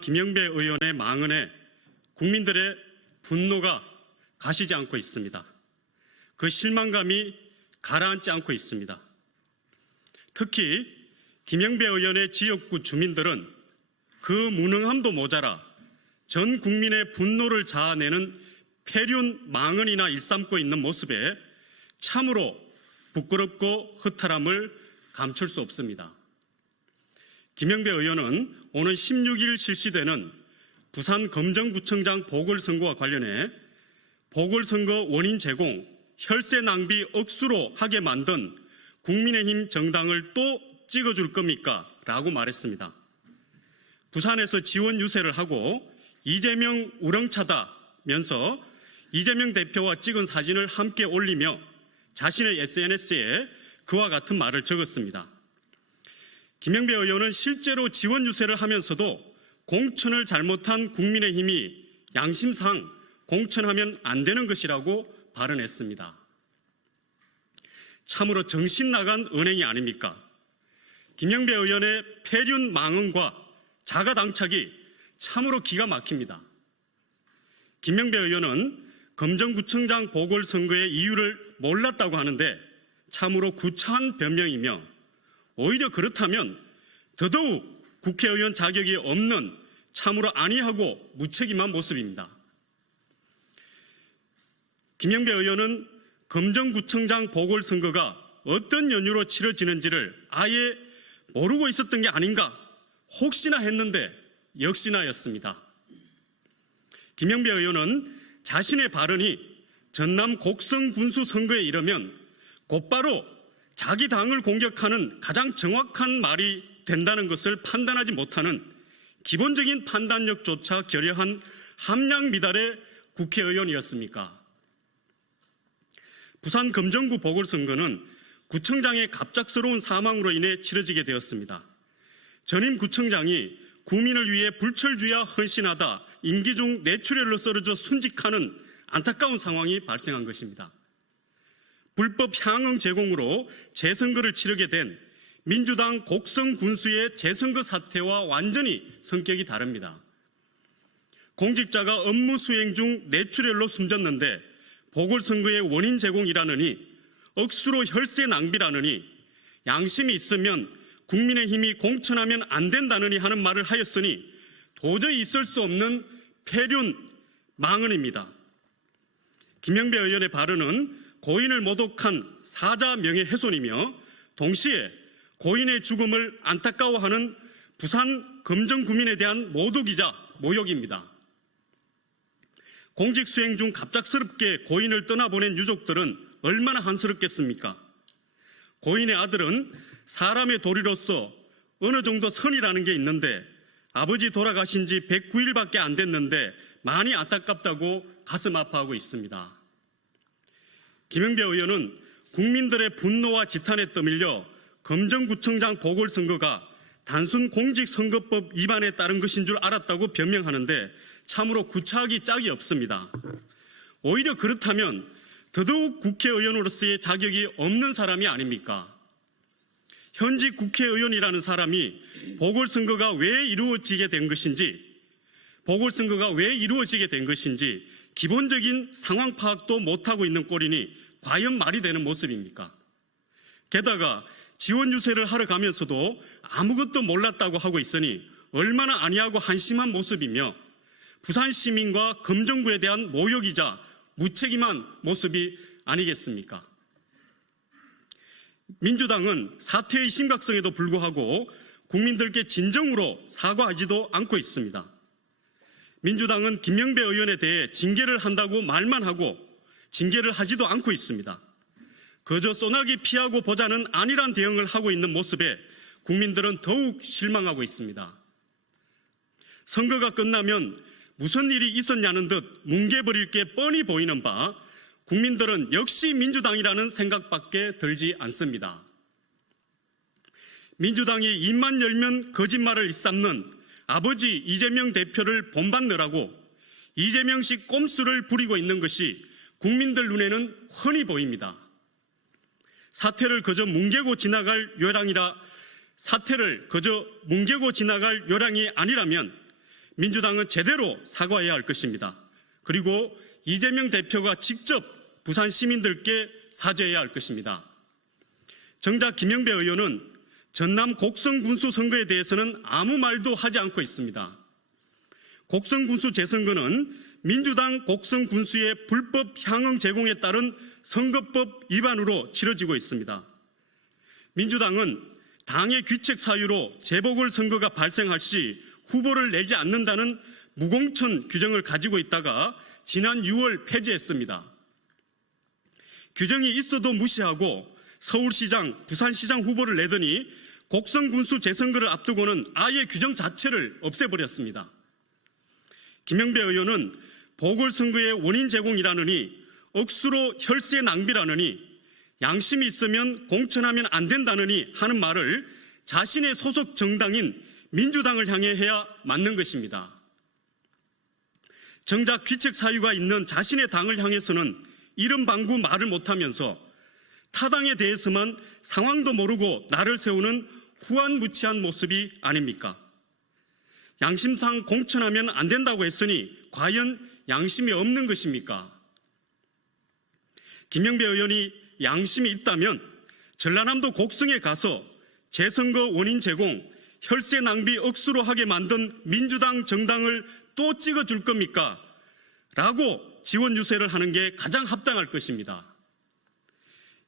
김영배 의원의 망언에 국민들의 분노가 가시지 않고 있습니다. 그 실망감이 가라앉지 않고 있습니다. 특히 김영배 의원의 지역구 주민들은 그 무능함도 모자라 전 국민의 분노를 자아내는 폐륜 망언이나 일삼고 있는 모습에 참으로 부끄럽고 허탈함을 감출 수 없습니다. 김영배 의원은 오는 16일 실시되는 부산 검정구청장 보궐선거와 관련해 보궐선거 원인 제공, 혈세 낭비 억수로 하게 만든 국민의힘 정당을 또 찍어줄 겁니까? 라고 말했습니다. 부산에서 지원 유세를 하고 이재명 우렁차다면서 이재명 대표와 찍은 사진을 함께 올리며 자신의 SNS에 그와 같은 말을 적었습니다. 김영배 의원은 실제로 지원 유세를 하면서도 공천을 잘못한 국민의힘이 양심상 공천하면 안 되는 것이라고 발언했습니다. 참으로 정신 나간 언행이 아닙니까? 김영배 의원의 폐륜 망언과 자가당착이 참으로 기가 막힙니다. 김영배 의원은 검정구청장 보궐선거의 이유를 몰랐다고 하는데 참으로 구차한 변명이며 오히려 그렇다면 더더욱 국회의원 자격이 없는 참으로 안이하고 무책임한 모습입니다. 김영배 의원은 검정구청장 보궐선거가 어떤 연유로 치러지는지를 아예 모르고 있었던 게 아닌가 혹시나 했는데 역시나였습니다. 김영배 의원은 자신의 발언이 전남 곡성 군수 선거에 이르면 곧바로 자기 당을 공격하는 가장 정확한 말이 된다는 것을 판단하지 못하는 기본적인 판단력조차 결여한 함량 미달의 국회의원이었습니까? 부산 검정구 보궐선거는 구청장의 갑작스러운 사망으로 인해 치러지게 되었습니다. 전임 구청장이 구민을 위해 불철주야 헌신하다 임기 중 뇌출혈로 쓰러져 순직하는 안타까운 상황이 발생한 것입니다. 불법 향응 제공으로 재선거를 치르게 된 민주당 곡성 군수의 재선거 사태와 완전히 성격이 다릅니다. 공직자가 업무 수행 중 뇌출혈로 숨졌는데 보궐선거의 원인 제공이라느니 억수로 혈세 낭비라느니 양심이 있으면 국민의힘이 공천하면 안 된다느니 하는 말을 하였으니 도저히 있을 수 없는 폐륜 망언입니다. 김영배 의원의 발언은 고인을 모독한 사자 명예훼손이며 동시에 고인의 죽음을 안타까워하는 부산 검정구민에 대한 모독이자 모욕입니다. 공직 수행 중 갑작스럽게 고인을 떠나보낸 유족들은 얼마나 한스럽겠습니까? 고인의 아들은 사람의 도리로서 어느 정도 선이라는 게 있는데 아버지 돌아가신 지 109일밖에 안 됐는데 많이 안타깝다고 가슴 아파하고 있습니다. 김영배 의원은 국민들의 분노와 지탄에 떠밀려 검정구청장 보궐선거가 단순 공직선거법 위반에 따른 것인 줄 알았다고 변명하는데 참으로 구차하기 짝이 없습니다. 오히려 그렇다면 더더욱 국회의원으로서의 자격이 없는 사람이 아닙니까? 현직 국회의원이라는 사람이 보궐선거가 왜 이루어지게 된 것인지 기본적인 상황 파악도 못하고 있는 꼴이니 과연 말이 되는 모습입니까? 게다가 지원 유세를 하러 가면서도 아무것도 몰랐다고 하고 있으니 얼마나 안이하고 한심한 모습이며 부산 시민과 검정구에 대한 모욕이자 무책임한 모습이 아니겠습니까? 민주당은 사태의 심각성에도 불구하고 국민들께 진정으로 사과하지도 않고 있습니다. 민주당은 김영배 의원에 대해 징계를 한다고 말만 하고 징계를 하지도 않고 있습니다. 그저 소나기 피하고 보자는 안일한 대응을 하고 있는 모습에 국민들은 더욱 실망하고 있습니다. 선거가 끝나면 무슨 일이 있었냐는 듯 뭉개버릴 게 뻔히 보이는 바 국민들은 역시 민주당이라는 생각밖에 들지 않습니다. 민주당이 입만 열면 거짓말을 일삼는 아버지 이재명 대표를 본받느라고 이재명식 꼼수를 부리고 있는 것이 국민들 눈에는 훤히 보입니다. 사태를 그저 뭉개고 지나갈 요량이 아니라면 민주당은 제대로 사과해야 할 것입니다. 그리고 이재명 대표가 직접 부산 시민들께 사죄해야 할 것입니다. 정작 김영배 의원은 전남 곡성군수 선거에 대해서는 아무 말도 하지 않고 있습니다. 곡성군수 재선거는 민주당 곡성군수의 불법 향응 제공에 따른 선거법 위반으로 치러지고 있습니다. 민주당은 당의 귀책 사유로 재보궐선거가 발생할 시 후보를 내지 않는다는 무공천 규정을 가지고 있다가 지난 6월 폐지했습니다. 규정이 있어도 무시하고 서울시장, 부산시장 후보를 내더니 곡성군수 재선거를 앞두고는 아예 규정 자체를 없애버렸습니다. 김영배 의원은 보궐선거의 원인 제공이라느니 억수로 혈세 낭비라느니 양심이 있으면 공천하면 안 된다느니 하는 말을 자신의 소속 정당인 민주당을 향해 해야 맞는 것입니다. 정작 귀책 사유가 있는 자신의 당을 향해서는 이런 방구 말을 못하면서 타당에 대해서만 상황도 모르고 나를 세우는 후안무치한 모습이 아닙니까? 양심상 공천하면 안 된다고 했으니 과연 양심이 없는 것입니까? 김영배 의원이 양심이 있다면 전라남도 곡성에 가서 재선거 원인 제공, 혈세 낭비 억수로 하게 만든 민주당 정당을 또 찍어줄 겁니까? 라고 지원 유세를 하는 게 가장 합당할 것입니다.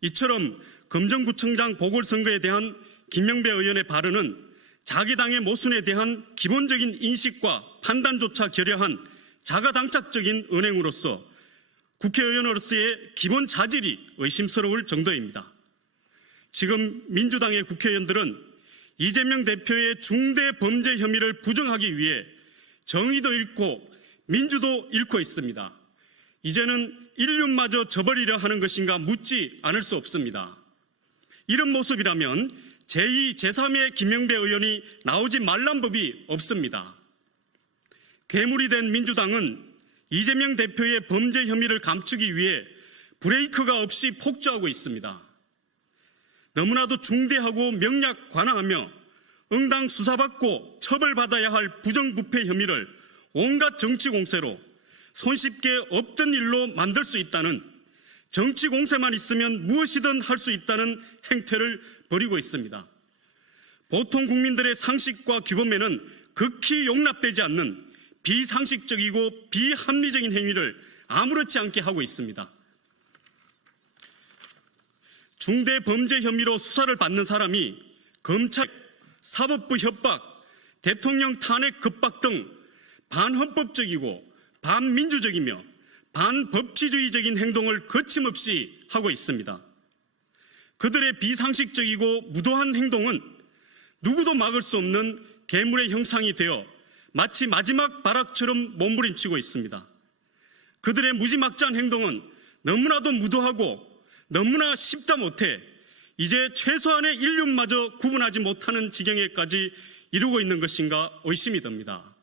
이처럼 금정구청장 보궐선거에 대한 김영배 의원의 발언은 자기 당의 모순에 대한 기본적인 인식과 판단조차 결여한 자가당착적인 언행으로서 국회의원으로서의 기본 자질이 의심스러울 정도입니다. 지금 민주당의 국회의원들은 이재명 대표의 중대 범죄 혐의를 부정하기 위해 정의도 잃고 민주도 잃고 있습니다. 이제는 인륜마저 저버리려 하는 것인가 묻지 않을 수 없습니다. 이런 모습이라면 제2, 제3의 김영배 의원이 나오지 말란 법이 없습니다. 괴물이 된 민주당은 이재명 대표의 범죄 혐의를 감추기 위해 브레이크가 없이 폭주하고 있습니다. 너무나도 중대하고 명약관화하며 응당 수사받고 처벌받아야 할 부정부패 혐의를 온갖 정치공세로 손쉽게 없던 일로 만들 수 있다는, 정치공세만 있으면 무엇이든 할 수 있다는 행태를 벌이고 있습니다. 보통 국민들의 상식과 규범에는 극히 용납되지 않는 비상식적이고 비합리적인 행위를 아무렇지 않게 하고 있습니다. 중대 범죄 혐의로 수사를 받는 사람이 검찰, 사법부 협박, 대통령 탄핵 급박 등 반헌법적이고 반민주적이며 반법치주의적인 행동을 거침없이 하고 있습니다. 그들의 비상식적이고 무도한 행동은 누구도 막을 수 없는 괴물의 형상이 되어 마치 마지막 발악처럼 몸부림치고 있습니다. 그들의 무지막지한 행동은 너무나도 무도하고 너무나 쉽다 못해 이제 최소한의 인륜마저 구분하지 못하는 지경에까지 이르고 있는 것인가 의심이 듭니다.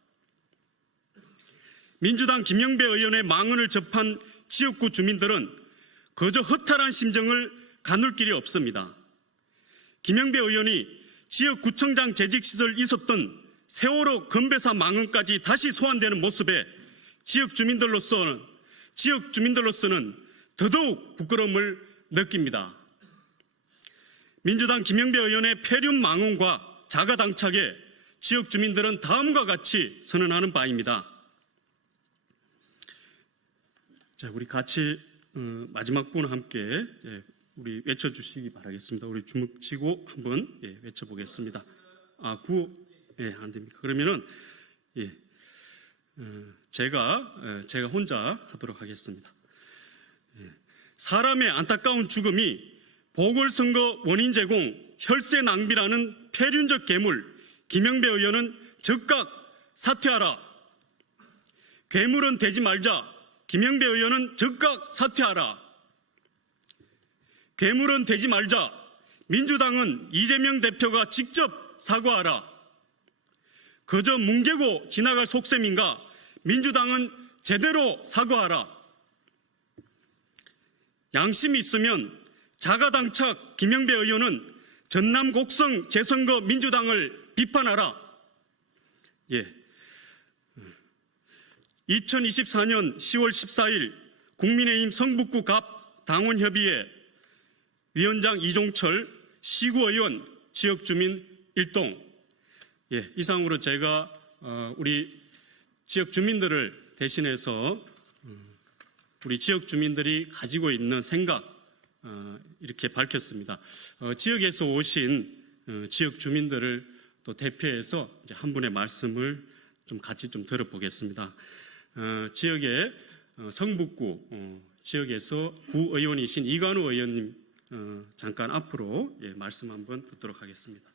민주당 김영배 의원의 망언을 접한 지역구 주민들은 그저 허탈한 심정을 가눌 길이 없습니다. 김영배 의원이 지역구청장 재직 시절 있었던 세월호 건배사 망언까지 다시 소환되는 모습에 지역 주민들로서는 더더욱 부끄러움을 느낍니다. 민주당 김영배 의원의 폐륜 망언과 자가당착에 지역 주민들은 다음과 같이 선언하는 바입니다. 자, 우리 같이 마지막 부분 함께 우리 외쳐주시기 바라겠습니다. 우리 주먹 쥐고 한번 외쳐보겠습니다. 구호 안 됩니까? 그러면은 제가 혼자 하도록 하겠습니다. 사람의 안타까운 죽음이 보궐선거 원인 제공, 혈세 낭비라는 폐륜적 괴물 김영배 의원은 즉각 사퇴하라. 괴물은 되지 말자. 김영배 의원은 즉각 사퇴하라. 괴물은 되지 말자. 민주당은 이재명 대표가 직접 사과하라. 그저 뭉개고 지나갈 속셈인가? 민주당은 제대로 사과하라. 양심이 있으면 자가당착 김영배 의원은 전남 곡성 재선거 민주당을 비판하라. 2024년 10월 14일 국민의힘 성북구 갑 당원협의회 위원장 이종철, 시구의원, 지역주민 일동. 이상으로 제가 우리 지역주민들을 대신해서 우리 지역주민들이 가지고 있는 생각 이렇게 밝혔습니다. 지역에서 오신 지역주민들을 또 대표해서 이제 한 분의 말씀을 좀 같이 좀 들어보겠습니다. 지역의 성북구 지역에서 구의원이신 이관우 의원님 잠깐 앞으로 말씀 한번 듣도록 하겠습니다.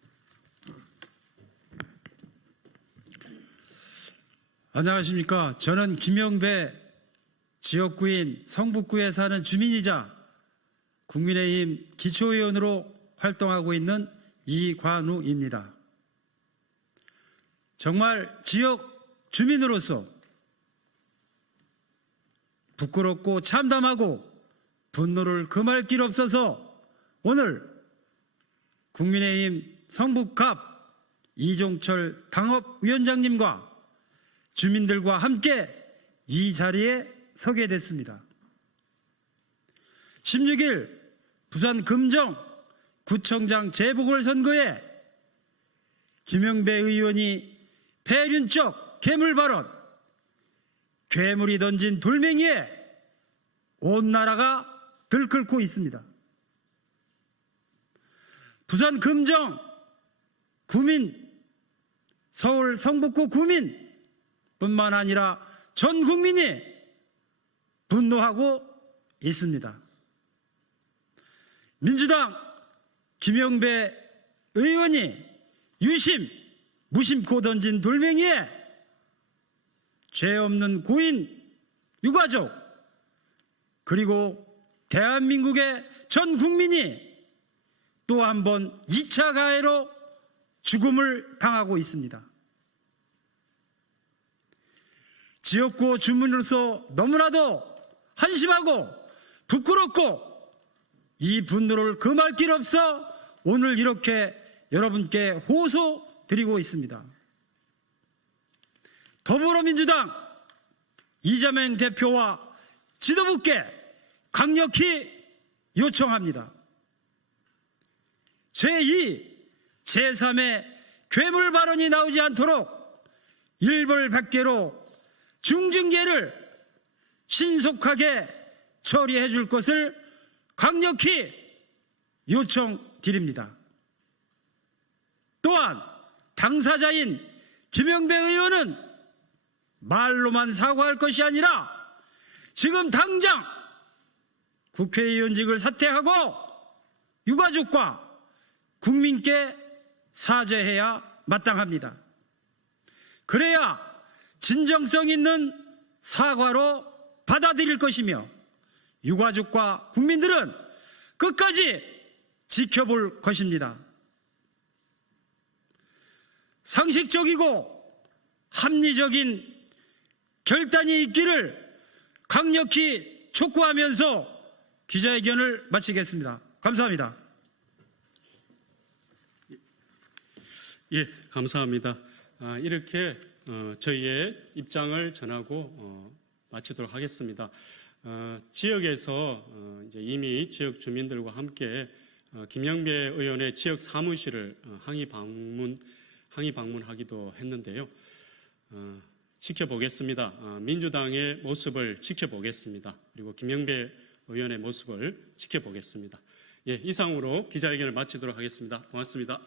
안녕하십니까. 저는 김영배 지역구인 성북구에 사는 주민이자 국민의힘 기초의원으로 활동하고 있는 이관우입니다. 정말 지역 주민으로서 부끄럽고 참담하고 분노를 금할 길 없어서 오늘 국민의힘 성북갑 이종철 당협위원장님과 주민들과 함께 이 자리에 서게 됐습니다. 16일 부산 금정 구청장 재보궐선거에 김영배 의원이 폐륜적 괴물 발언, 괴물이 던진 돌멩이에 온 나라가 들끓고 있습니다. 부산 금정 구민, 서울 성북구 구민 뿐만 아니라 전 국민이 분노하고 있습니다. 민주당 김영배 의원이 유심, 무심코 던진 돌멩이에 죄 없는 고인, 유가족, 그리고 대한민국의 전 국민이 또 한 번 2차 가해로 죽음을 당하고 있습니다. 지역구 주민으로서 너무나도 한심하고 부끄럽고 이 분노를 금할 길 없어 오늘 이렇게 여러분께 호소드리고 있습니다. 더불어민주당 이재명 대표와 지도부께 강력히 요청합니다. 제2, 제3의 괴물 발언이 나오지 않도록 일벌백계로 중징계를 신속하게 처리해 줄 것을 강력히 요청드립니다. 또한 당사자인 김영배 의원은 말로만 사과할 것이 아니라 지금 당장 국회의원직을 사퇴하고 유가족과 국민께 사죄해야 마땅합니다. 그래야 진정성 있는 사과로 받아들일 것이며 유가족과 국민들은 끝까지 지켜볼 것입니다. 상식적이고 합리적인 결단이 있기를 강력히 촉구하면서 기자회견을 마치겠습니다. 감사합니다. 감사합니다. 이렇게 저희의 입장을 전하고 마치도록 하겠습니다. 지역에서 이제 이미 지역 주민들과 함께 김영배 의원의 지역 사무실을 항의 방문하기도 했는데요. 지켜보겠습니다. 민주당의 모습을 지켜보겠습니다. 그리고 김영배 의원의 모습을 지켜보겠습니다. 이상으로 기자회견을 마치도록 하겠습니다. 고맙습니다.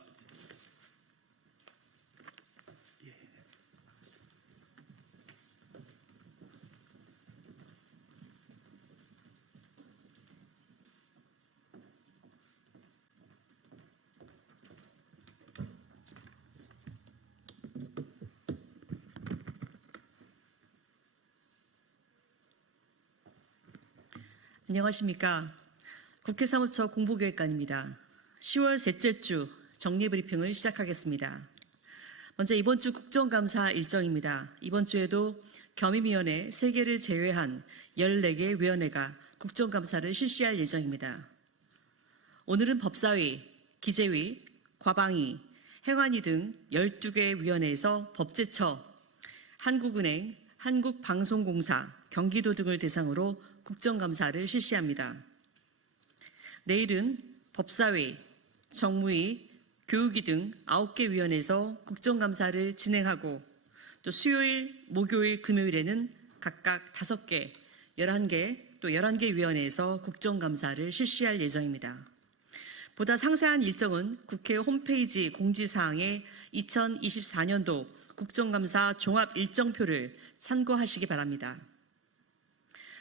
안녕하십니까. 국회 사무처 공보기획관입니다. 10월 셋째 주 정례브리핑을 시작하겠습니다. 먼저 이번 주 국정감사 일정입니다. 이번 주에도 겸임위원회 3개를 제외한 14개 위원회가 국정감사를 실시할 예정입니다. 오늘은 법사위, 기재위, 과방위, 행안위 등 12개 위원회에서 법제처, 한국은행, 한국방송공사, 경기도 등을 대상으로 국정감사를 실시합니다. 내일은 법사위, 정무위, 교육위 등 9개 위원회에서 국정감사를 진행하고 또 수요일, 목요일, 금요일에는 각각 5개, 11개, 또 11개 위원회에서 국정감사를 실시할 예정입니다. 보다 상세한 일정은 국회 홈페이지 공지사항에 2024년도 국정감사 종합 일정표를 참고하시기 바랍니다.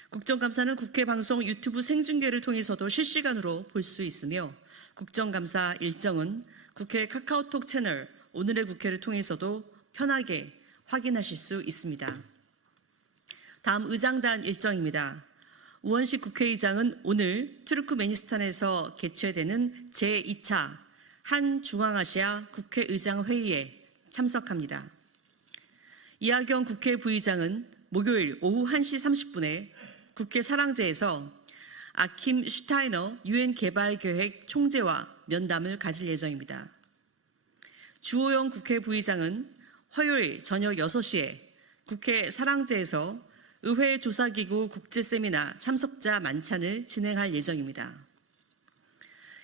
국정감사는 국회 방송 유튜브 생중계를 통해서도 실시간으로 볼 수 있으며 국정감사 일정은 국회 카카오톡 채널 오늘의 국회를 통해서도 편하게 확인하실 수 있습니다. 다음 의장단 일정입니다. 우원식 국회의장은 오늘 투르크메니스탄에서 개최되는 제2차 한중앙아시아 국회의장회의에 참석합니다. 이하경 국회 부의장은 목요일 오후 1시 30분에 국회 사랑제에서 아킴 슈타이너 유엔 개발계획 총재와 면담을 가질 예정입니다. 주호영 국회 부의장은 화요일 저녁 6시에 국회 사랑제에서 의회 조사기구 국제세미나 참석자 만찬을 진행할 예정입니다.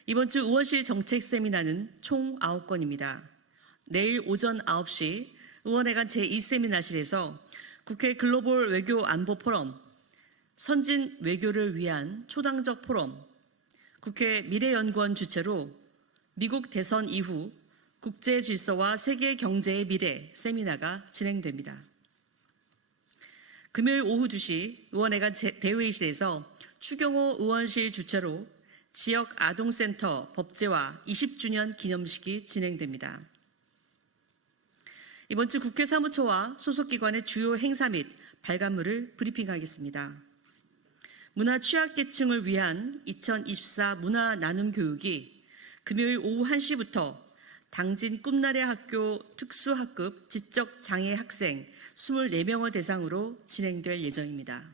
이번 주 의원실 정책 세미나는 총 9건입니다. 내일 오전 9시 의원회관 제2세미나실에서 국회 글로벌 외교 안보 포럼, 선진 외교를 위한 초당적 포럼, 국회 미래연구원 주최로 미국 대선 이후 국제 질서와 세계 경제의 미래 세미나가 진행됩니다. 금요일 오후 2시 의원회관 대회의실에서 추경호 의원실 주최로 지역 아동센터 법제화 20주년 기념식이 진행됩니다. 이번 주 국회 사무처와 소속기관의 주요 행사 및 발간물을 브리핑하겠습니다. 문화 취약계층을 위한 2024 문화 나눔 교육이 금요일 오후 1시부터 당진 꿈나래 학교 특수학급 지적장애 학생 24명을 대상으로 진행될 예정입니다.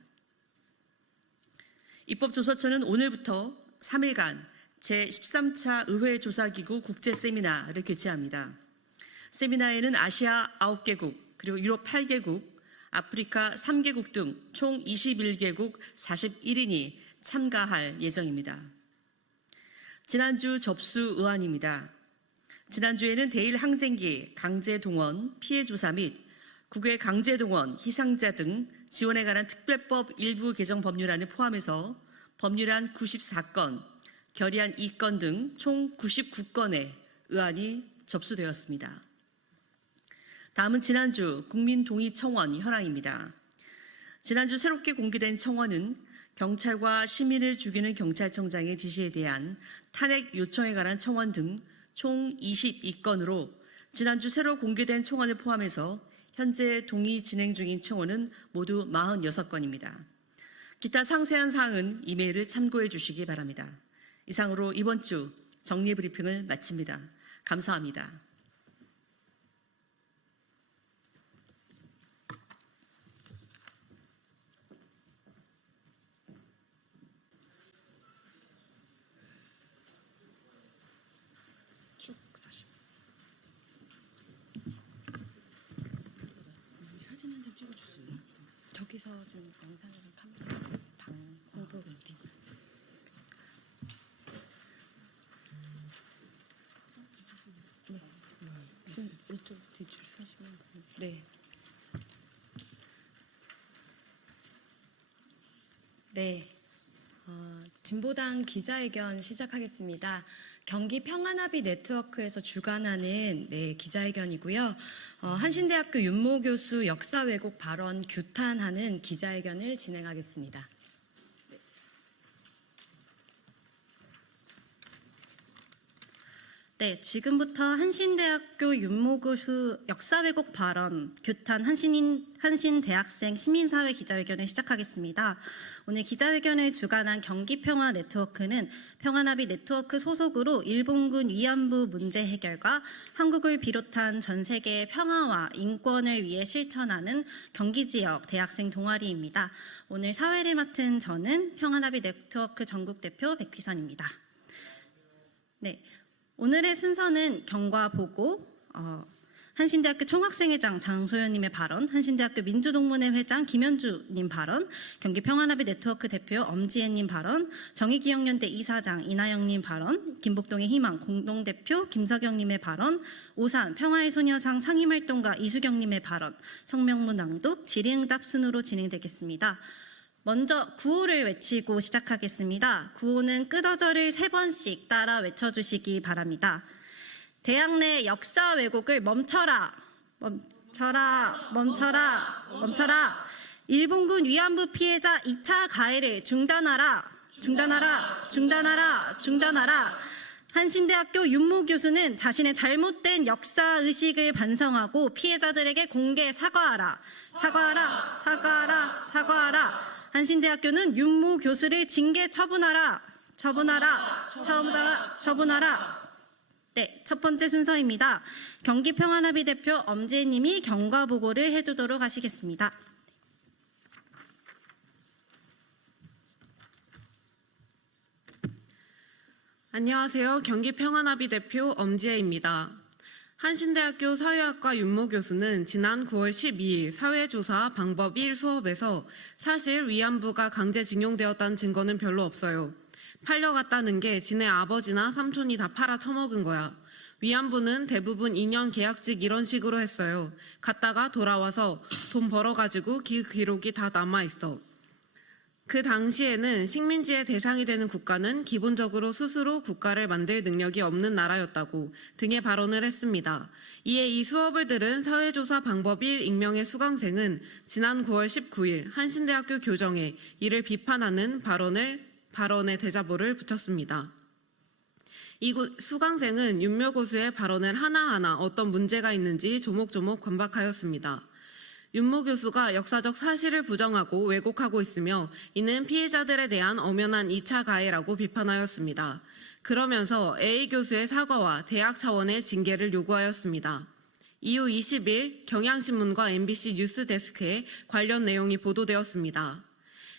입법조사처는 오늘부터 3일간 제13차 의회조사기구 국제세미나를 개최합니다. 세미나에는 아시아 9개국, 그리고 유럽 8개국, 아프리카 3개국 등 총 21개국 41인이 참가할 예정입니다. 지난주 접수 의안입니다. 지난주에는 대일 항쟁기, 강제동원, 피해조사 및 국외 강제동원, 희생자 등 지원에 관한 특별법 일부 개정 법률안을 포함해서 법률안 94건, 결의안 2건 등 총 99건의 의안이 접수되었습니다. 다음은 지난주 국민동의청원 현황입니다. 지난주 새롭게 공개된 청원은 경찰과 시민을 죽이는 경찰청장의 지시에 대한 탄핵 요청에 관한 청원 등 총 22건으로 지난주 새로 공개된 청원을 포함해서 현재 동의 진행 중인 청원은 모두 46건입니다. 기타 상세한 사항은 이메일을 참고해 주시기 바랍니다. 이상으로 이번 주 정리 브리핑을 마칩니다. 감사합니다. 저기서 지금 영상이랑 카메라 당 홍보팀. 네. 이쪽 뒤줄 서시면 됩니다. 네. 네. 진보당 기자회견 시작하겠습니다. 경기 평안합의 네트워크에서 주관하는 기자회견이고요. 한신대학교 윤모 교수 역사 왜곡 발언 규탄하는 기자회견을 진행하겠습니다. 네, 지금부터 한신대학교 윤모 교수 역사 왜곡 발언 규탄 한신대학생 시민사회 기자회견을 시작하겠습니다. 오늘 기자회견을 주관한 경기평화 네트워크는 평안합의 네트워크 소속으로 일본군 위안부 문제 해결과 한국을 비롯한 전 세계의 평화와 인권을 위해 실천하는 경기 지역 대학생 동아리입니다. 오늘 사회를 맡은 저는 평안합의 네트워크 전국 대표 백휘선입니다. 네. 오늘의 순서는 경과 보고, 한신대학교 총학생회장 장소연님의 발언, 한신대학교 민주동문회 회장 김현주님 발언, 경기평화나비 네트워크 대표 엄지혜님 발언, 정의기억연대 이사장 이나영님 발언, 김복동의 희망 공동대표 김석영님의 발언, 오산 평화의 소녀상 상임활동가 이수경님의 발언, 성명문 낭독, 질의응답 순으로 진행되겠습니다. 먼저 구호를 외치고 시작하겠습니다. 구호는 끄더저를 3번씩 따라 외쳐주시기 바랍니다. 대학 내 역사 왜곡을 멈춰라, 멈춰라, 멈춰라, 멈춰라. 일본군 위안부 피해자 2차 가해를 중단하라, 중단하라, 중단하라, 중단하라. 한신대학교 윤모 교수는 자신의 잘못된 역사의식을 반성하고 피해자들에게 공개 사과하라, 사과하라, 사과하라, 사과하라. 한신대학교는 윤모 교수를 징계 처분하라, 처분하라, 처분하라, 처분하라. 네, 첫 번째 순서입니다. 경기평화나비 대표 엄지혜 님이 경과 보고를 해주도록 하시겠습니다. 안녕하세요. 경기평화나비 대표 엄지혜입니다. 한신대학교 사회학과 윤모 교수는 지난 9월 12일 사회조사 방법 1 수업에서 사실 위안부가 강제징용되었다는 증거는 별로 없어요. 팔려갔다는 게 지네 아버지나 삼촌이 다 팔아 처먹은 거야. 위안부는 대부분 2년 계약직 이런 식으로 했어요. 갔다가 돌아와서 돈 벌어가지고 기록이 다 남아있어. 그 당시에는 식민지의 대상이 되는 국가는 기본적으로 스스로 국가를 만들 능력이 없는 나라였다고 등의 발언을 했습니다. 이에 이 수업을 들은 사회조사 방법 1 익명의 수강생은 지난 9월 19일 한신대학교 교정에 이를 비판하는 발언의 대자보를 붙였습니다. 이 수강생은 윤모 교수의 발언을 하나하나 어떤 문제가 있는지 조목조목 반박하였습니다. 윤모 교수가 역사적 사실을 부정하고 왜곡하고 있으며 이는 피해자들에 대한 엄연한 2차 가해라고 비판하였습니다. 그러면서 A 교수의 사과와 대학 차원의 징계를 요구하였습니다. 이후 20일 경향신문과 MBC 뉴스데스크에 관련 내용이 보도되었습니다.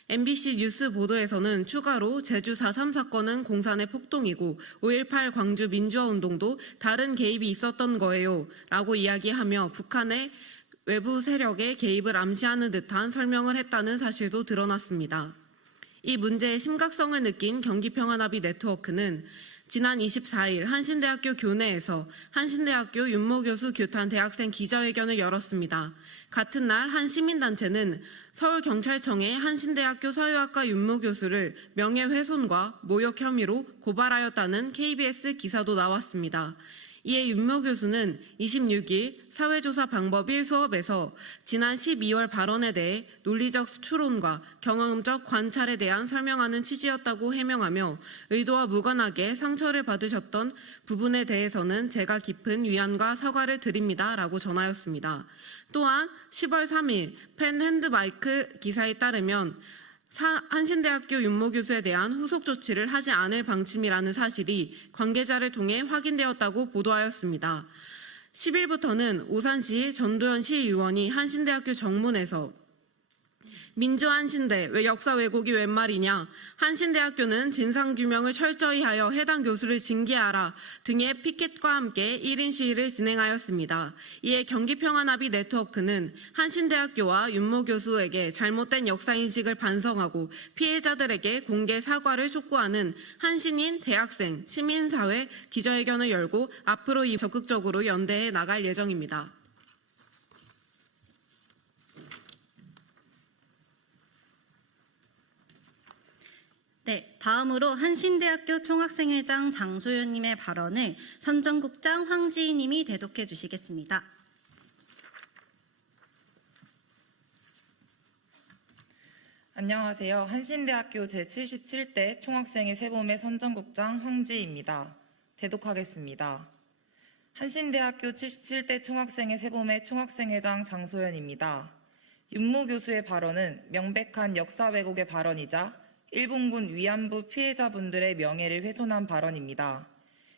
MBC 뉴스 보도에서는 추가로 제주 4.3 사건은 공산의 폭동이고 5.18 광주 민주화운동도 다른 개입이 있었던 거예요 라고 이야기하며 북한의 외부 세력의 개입을 암시하는 듯한 설명을 했다는 사실도 드러났습니다. 이 문제의 심각성을 느낀 경기평화나비 네트워크는 지난 24일 한신대학교 교내에서 한신대학교 윤모 교수 규탄 대학생 기자회견을 열었습니다. 같은 날 한 시민단체는 서울경찰청에 한신대학교 사회학과 윤모 교수를 명예훼손과 모욕 혐의로 고발하였다는 KBS 기사도 나왔습니다. 이에 윤모 교수는 26일 사회조사 방법 1 수업에서 지난 12월 발언에 대해 논리적 추론과 경험적 관찰에 대한 설명하는 취지였다고 해명하며 의도와 무관하게 상처를 받으셨던 부분에 대해서는 제가 깊은 위안과 사과를 드립니다 라고 전하였습니다. 또한 10월 3일 펜 핸드마이크 기사에 따르면 한신대학교 윤모 교수에 대한 후속 조치를 하지 않을 방침이라는 사실이 관계자를 통해 확인되었다고 보도하였습니다. 10일부터는 오산시 전도연 시의원이 한신대학교 정문에서 민주한신대 왜 역사 왜곡이 웬 말이냐, 한신대학교는 진상규명을 철저히 하여 해당 교수를 징계하라 등의 피켓과 함께 1인 시위를 진행하였습니다. 이에 경기평화나비 네트워크는 한신대학교와 윤모 교수에게 잘못된 역사인식을 반성하고 피해자들에게 공개 사과를 촉구하는 한신인 대학생, 시민사회 기자회견을 열고 앞으로 적극적으로 연대해 나갈 예정입니다. 네, 다음으로 한신대학교 총학생회장 장소연님의 발언을 선정국장 황지희님이 대독해 주시겠습니다. 안녕하세요. 한신대학교 제77대 총학생회 세범의 선정국장 황지희입니다. 대독하겠습니다. 한신대학교 77대 총학생회 세범의 총학생회장 장소연입니다. 윤모 교수의 발언은 명백한 역사 왜곡의 발언이자 일본군 위안부 피해자분들의 명예를 훼손한 발언입니다.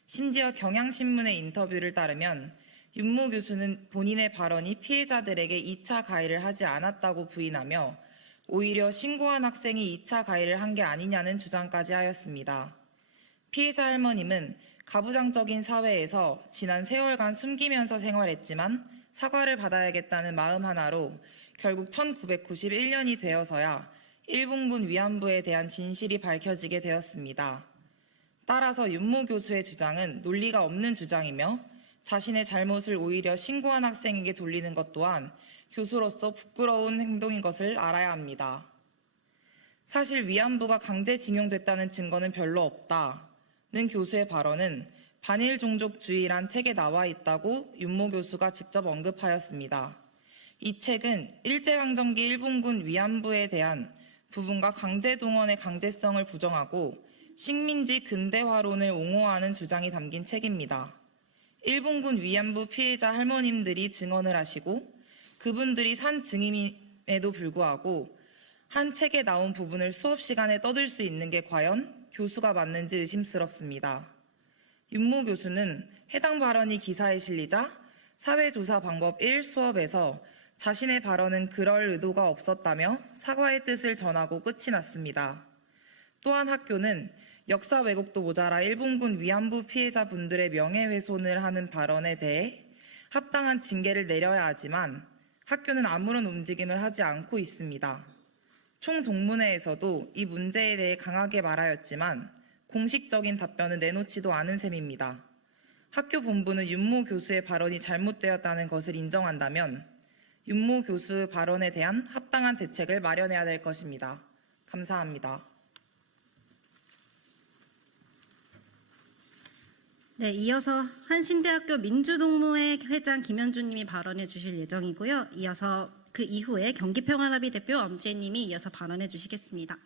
심지어 경향신문의 인터뷰를 따르면 윤모 교수는 본인의 발언이 피해자들에게 2차 가해를 하지 않았다고 부인하며 오히려 신고한 학생이 2차 가해를 한 게 아니냐는 주장까지 하였습니다. 피해자 할머님은 가부장적인 사회에서 지난 세월간 숨기면서 생활했지만 사과를 받아야겠다는 마음 하나로 결국 1991년이 되어서야 일본군 위안부에 대한 진실이 밝혀지게 되었습니다. 따라서 윤모 교수의 주장은 논리가 없는 주장이며 자신의 잘못을 오히려 신고한 학생에게 돌리는 것 또한 교수로서 부끄러운 행동인 것을 알아야 합니다. 사실 위안부가 강제징용됐다는 증거는 별로 없다는 교수의 발언은 반일종족주의란 책에 나와 있다고 윤모 교수가 직접 언급하였습니다. 이 책은 일제강점기 일본군 위안부에 대한 부분과 강제동원의 강제성을 부정하고 식민지 근대화론을 옹호하는 주장이 담긴 책입니다. 일본군 위안부 피해자 할머님들이 증언을 하시고 그분들이 산 증인임에도 불구하고 한 책에 나온 부분을 수업 시간에 떠들 수 있는 게 과연 교수가 맞는지 의심스럽습니다. 윤모 교수는 해당 발언이 기사에 실리자 사회조사 방법 1 수업에서 자신의 발언은 그럴 의도가 없었다며 사과의 뜻을 전하고 끝이 났습니다. 또한 학교는 역사 왜곡도 모자라 일본군 위안부 피해자분들의 명예훼손을 하는 발언에 대해 합당한 징계를 내려야 하지만 학교는 아무런 움직임을 하지 않고 있습니다. 총동문회에서도 이 문제에 대해 강하게 말하였지만 공식적인 답변은 내놓지도 않은 셈입니다. 학교 본부는 윤모 교수의 발언이 잘못되었다는 것을 인정한다면 윤모 교수 발언에 대한 합당한 대책을 마련해야 될 것입니다. 감사합니다. 네, 이어서 한신대학교 민주동무회 회장 김현주 님이 발언해 주실 예정이고요. 이어서 그 이후에 경기평화합의 대표 엄지혜 님이 이어서 발언해 주시겠습니다.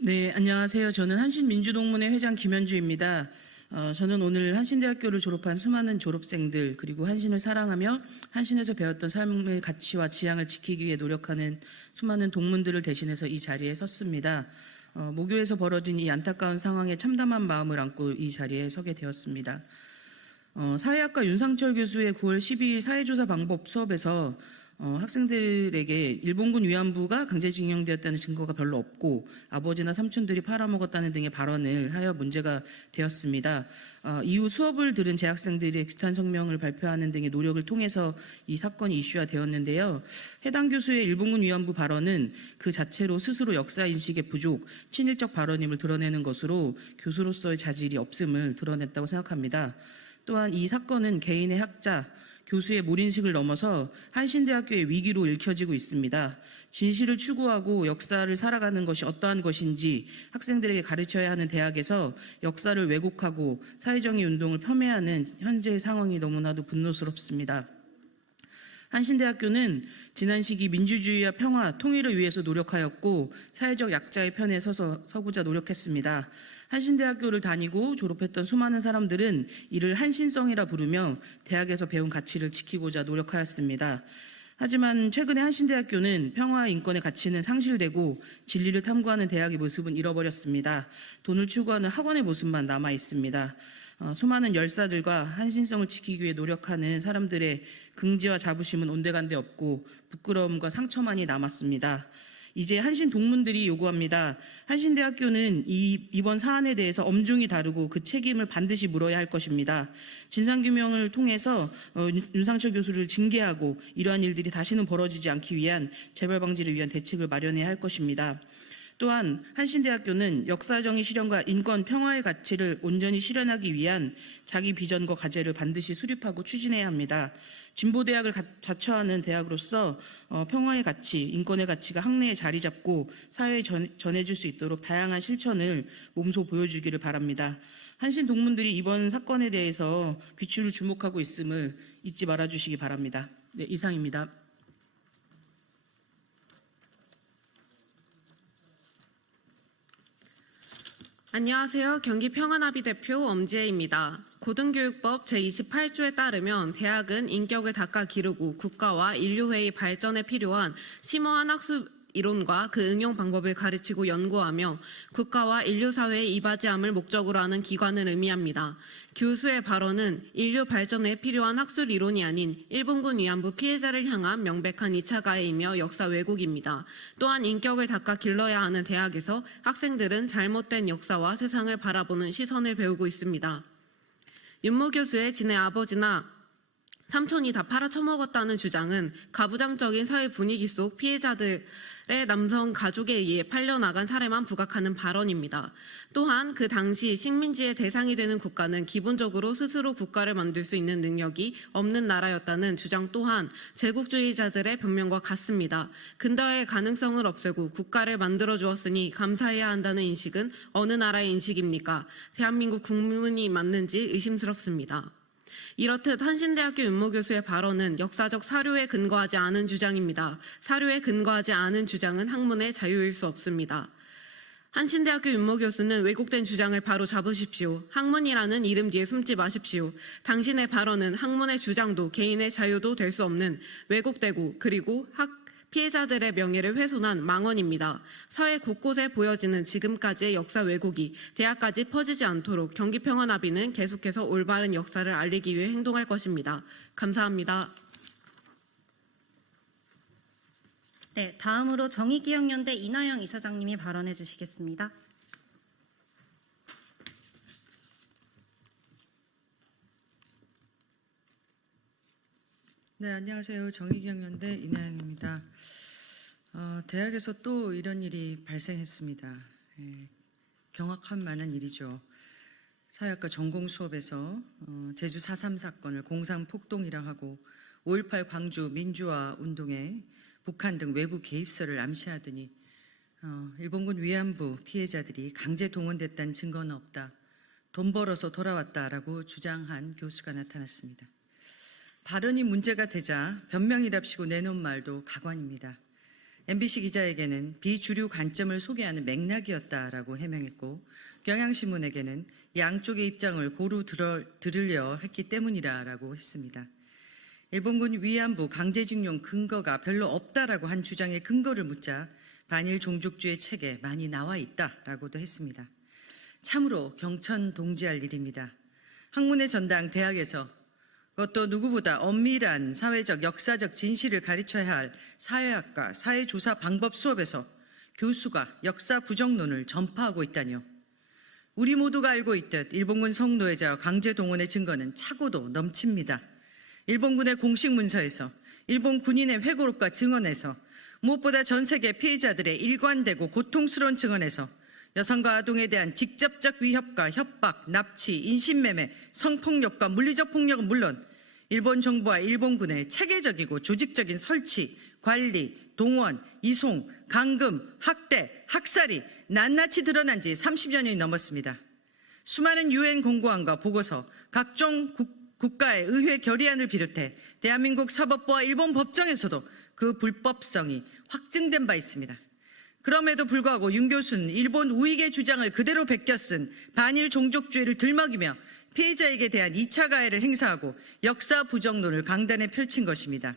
네, 안녕하세요. 저는 한신민주동문회 회장 김현주입니다. 저는 오늘 한신대학교를 졸업한 수많은 졸업생들 그리고 한신을 사랑하며 한신에서 배웠던 삶의 가치와 지향을 지키기 위해 노력하는 수많은 동문들을 대신해서 이 자리에 섰습니다. 모교에서 벌어진 이 안타까운 상황에 참담한 마음을 안고 이 자리에 서게 되었습니다. 사회학과 윤상철 교수의 9월 12일 사회조사 방법 수업에서 학생들에게 일본군 위안부가 강제징용되었다는 증거가 별로 없고 아버지나 삼촌들이 팔아먹었다는 등의 발언을 하여 문제가 되었습니다. 이후 수업을 들은 재학생들의 규탄 성명을 발표하는 등의 노력을 통해서 이 사건이 이슈화 되었는데요. 해당 교수의 일본군 위안부 발언은 그 자체로 스스로 역사 인식의 부족, 친일적 발언임을 드러내는 것으로 교수로서의 자질이 없음을 드러냈다고 생각합니다. 또한 이 사건은 개인의 학자, 교수의 몰인식을 넘어서 한신대학교의 위기로 읽혀지고 있습니다. 진실을 추구하고 역사를 살아가는 것이 어떠한 것인지 학생들에게 가르쳐야 하는 대학에서 역사를 왜곡하고 사회정의 운동을 폄훼하는 현재의 상황이 너무나도 분노스럽습니다. 한신대학교는 지난 시기 민주주의와 평화, 통일을 위해서 노력하였고 사회적 약자의 편에 서고자 노력했습니다. 한신대학교를 다니고 졸업했던 수많은 사람들은 이를 한신성이라 부르며 대학에서 배운 가치를 지키고자 노력하였습니다. 하지만 최근에 한신대학교는 평화와 인권의 가치는 상실되고 진리를 탐구하는 대학의 모습은 잃어버렸습니다. 돈을 추구하는 학원의 모습만 남아 있습니다. 수많은 열사들과 한신성을 지키기 위해 노력하는 사람들의 긍지와 자부심은 온데간데 없고 부끄러움과 상처만이 남았습니다. 이제 한신 동문들이 요구합니다. 한신대학교는 이번 사안에 대해서 엄중히 다루고 그 책임을 반드시 물어야 할 것입니다. 진상규명을 통해서 윤상철 교수를 징계하고 이러한 일들이 다시는 벌어지지 않기 위한 재발 방지를 위한 대책을 마련해야 할 것입니다. 또한 한신대학교는 역사정의 실현과 인권, 평화의 가치를 온전히 실현하기 위한 자기 비전과 과제를 반드시 수립하고 추진해야 합니다. 진보대학을 자처하는 대학으로서 평화의 가치, 인권의 가치가 학내에 자리 잡고 사회에 전해질 수 있도록 다양한 실천을 몸소 보여주기를 바랍니다. 한신 동문들이 이번 사건에 대해서 귀추를 주목하고 있음을 잊지 말아주시기 바랍니다. 네, 이상입니다. 안녕하세요. 경기평안합의 대표 엄지혜입니다. 고등교육법 제28조에 따르면 대학은 인격을 닦아 기르고 국가와 인류회의 발전에 필요한 심오한 학습 이론과 그 응용 방법을 가르치고 연구하며 국가와 인류 사회에 이바지함을 목적으로 하는 기관을 의미합니다. 교수의 발언은 인류 발전에 필요한 학술 이론이 아닌 일본군 위안부 피해자를 향한 명백한 2차 가해이며 역사 왜곡입니다. 또한 인격을 닦아 길러야 하는 대학에서 학생들은 잘못된 역사와 세상을 바라보는 시선을 배우고 있습니다. 윤모 교수의 진의 아버지나 삼촌이 다 팔아쳐먹었다는 주장은 가부장적인 사회 분위기 속 피해자들의 남성 가족에 의해 팔려나간 사례만 부각하는 발언입니다. 또한 그 당시 식민지의 대상이 되는 국가는 기본적으로 스스로 국가를 만들 수 있는 능력이 없는 나라였다는 주장 또한 제국주의자들의 변명과 같습니다. 근대화의 가능성을 없애고 국가를 만들어 주었으니 감사해야 한다는 인식은 어느 나라의 인식입니까? 대한민국 국민이 맞는지 의심스럽습니다. 이렇듯 한신대학교 윤모 교수의 발언은 역사적 사료에 근거하지 않은 주장입니다. 사료에 근거하지 않은 주장은 학문의 자유일 수 없습니다. 한신대학교 윤모 교수는 왜곡된 주장을 바로 잡으십시오. 학문이라는 이름 뒤에 숨지 마십시오. 당신의 발언은 학문의 주장도 개인의 자유도 될 수 없는 왜곡되고 그리고 피해자들의 명예를 훼손한 망언입니다. 사회 곳곳에 보여지는 지금까지의 역사 왜곡이 대학까지 퍼지지 않도록 경기평화나비는 계속해서 올바른 역사를 알리기 위해 행동할 것입니다. 감사합니다. 네, 다음으로 정의기억연대 이나영 이사장님이 발언해 주시겠습니다. 네, 안녕하세요. 정의기억연대 이나영입니다. 대학에서 또 이런 일이 발생했습니다. 경악할 만한 일이죠. 사회학과 전공 수업에서 제주 4.3 사건을 공산폭동이라 하고 5.18 광주 민주화 운동에 북한 등 외부 개입설을 암시하더니 일본군 위안부 피해자들이 강제 동원됐다는 증거는 없다. 돈 벌어서 돌아왔다라고 주장한 교수가 나타났습니다. 발언이 문제가 되자 변명이랍시고 내놓은 말도 가관입니다. MBC 기자에게는 비주류 관점을 소개하는 맥락이었다라고 해명했고 경향신문에게는 양쪽의 입장을 고루 들으려 했기 때문이라고 했습니다. 일본군 위안부 강제징용 근거가 별로 없다라고 한 주장의 근거를 묻자 반일 종족주의 책에 많이 나와 있다라고도 했습니다. 참으로 경천동지할 일입니다. 학문의 전당 대학에서 그것도 누구보다 엄밀한 사회적 역사적 진실을 가르쳐야 할 사회학과 사회조사 방법 수업에서 교수가 역사 부정론을 전파하고 있다니요. 우리 모두가 알고 있듯 일본군 성노예자와 강제동원의 증거는 차고도 넘칩니다. 일본군의 공식 문서에서 일본 군인의 회고록과 증언에서 무엇보다 전 세계 피해자들의 일관되고 고통스러운 증언에서 여성과 아동에 대한 직접적 위협과 협박, 납치, 인신매매, 성폭력과 물리적 폭력은 물론 일본 정부와 일본군의 체계적이고 조직적인 설치, 관리, 동원, 이송, 감금, 학대, 학살이 낱낱이 드러난 지 30여 년이 넘었습니다. 수많은 유엔 공고안과 보고서, 각종 국가의 의회 결의안을 비롯해 대한민국 사법부와 일본 법정에서도 그 불법성이 확증된 바 있습니다. 그럼에도 불구하고 윤 교수는 일본 우익의 주장을 그대로 베껴 쓴 반일 종족주의를 들먹이며 피해자에게 대한 2차 가해를 행사하고 역사 부정론을 강단에 펼친 것입니다.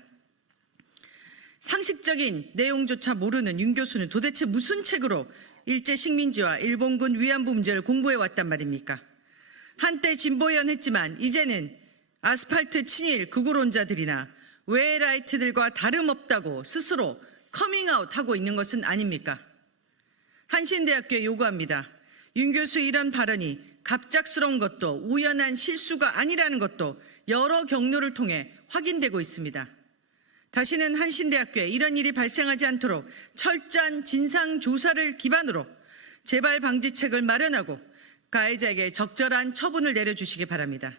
상식적인 내용조차 모르는 윤 교수는 도대체 무슨 책으로 일제 식민지와 일본군 위안부 문제를 공부해 왔단 말입니까? 한때 진보연 했지만 이제는 아스팔트 친일 극우론자들이나 외라이트들과 다름없다고 스스로 커밍아웃하고 있는 것은 아닙니까? 한신대학교에 요구합니다. 윤 교수 이런 발언이 갑작스러운 것도 우연한 실수가 아니라는 것도 여러 경로를 통해 확인되고 있습니다. 다시는 한신대학교에 이런 일이 발생하지 않도록 철저한 진상조사를 기반으로 재발 방지책을 마련하고 가해자에게 적절한 처분을 내려주시기 바랍니다.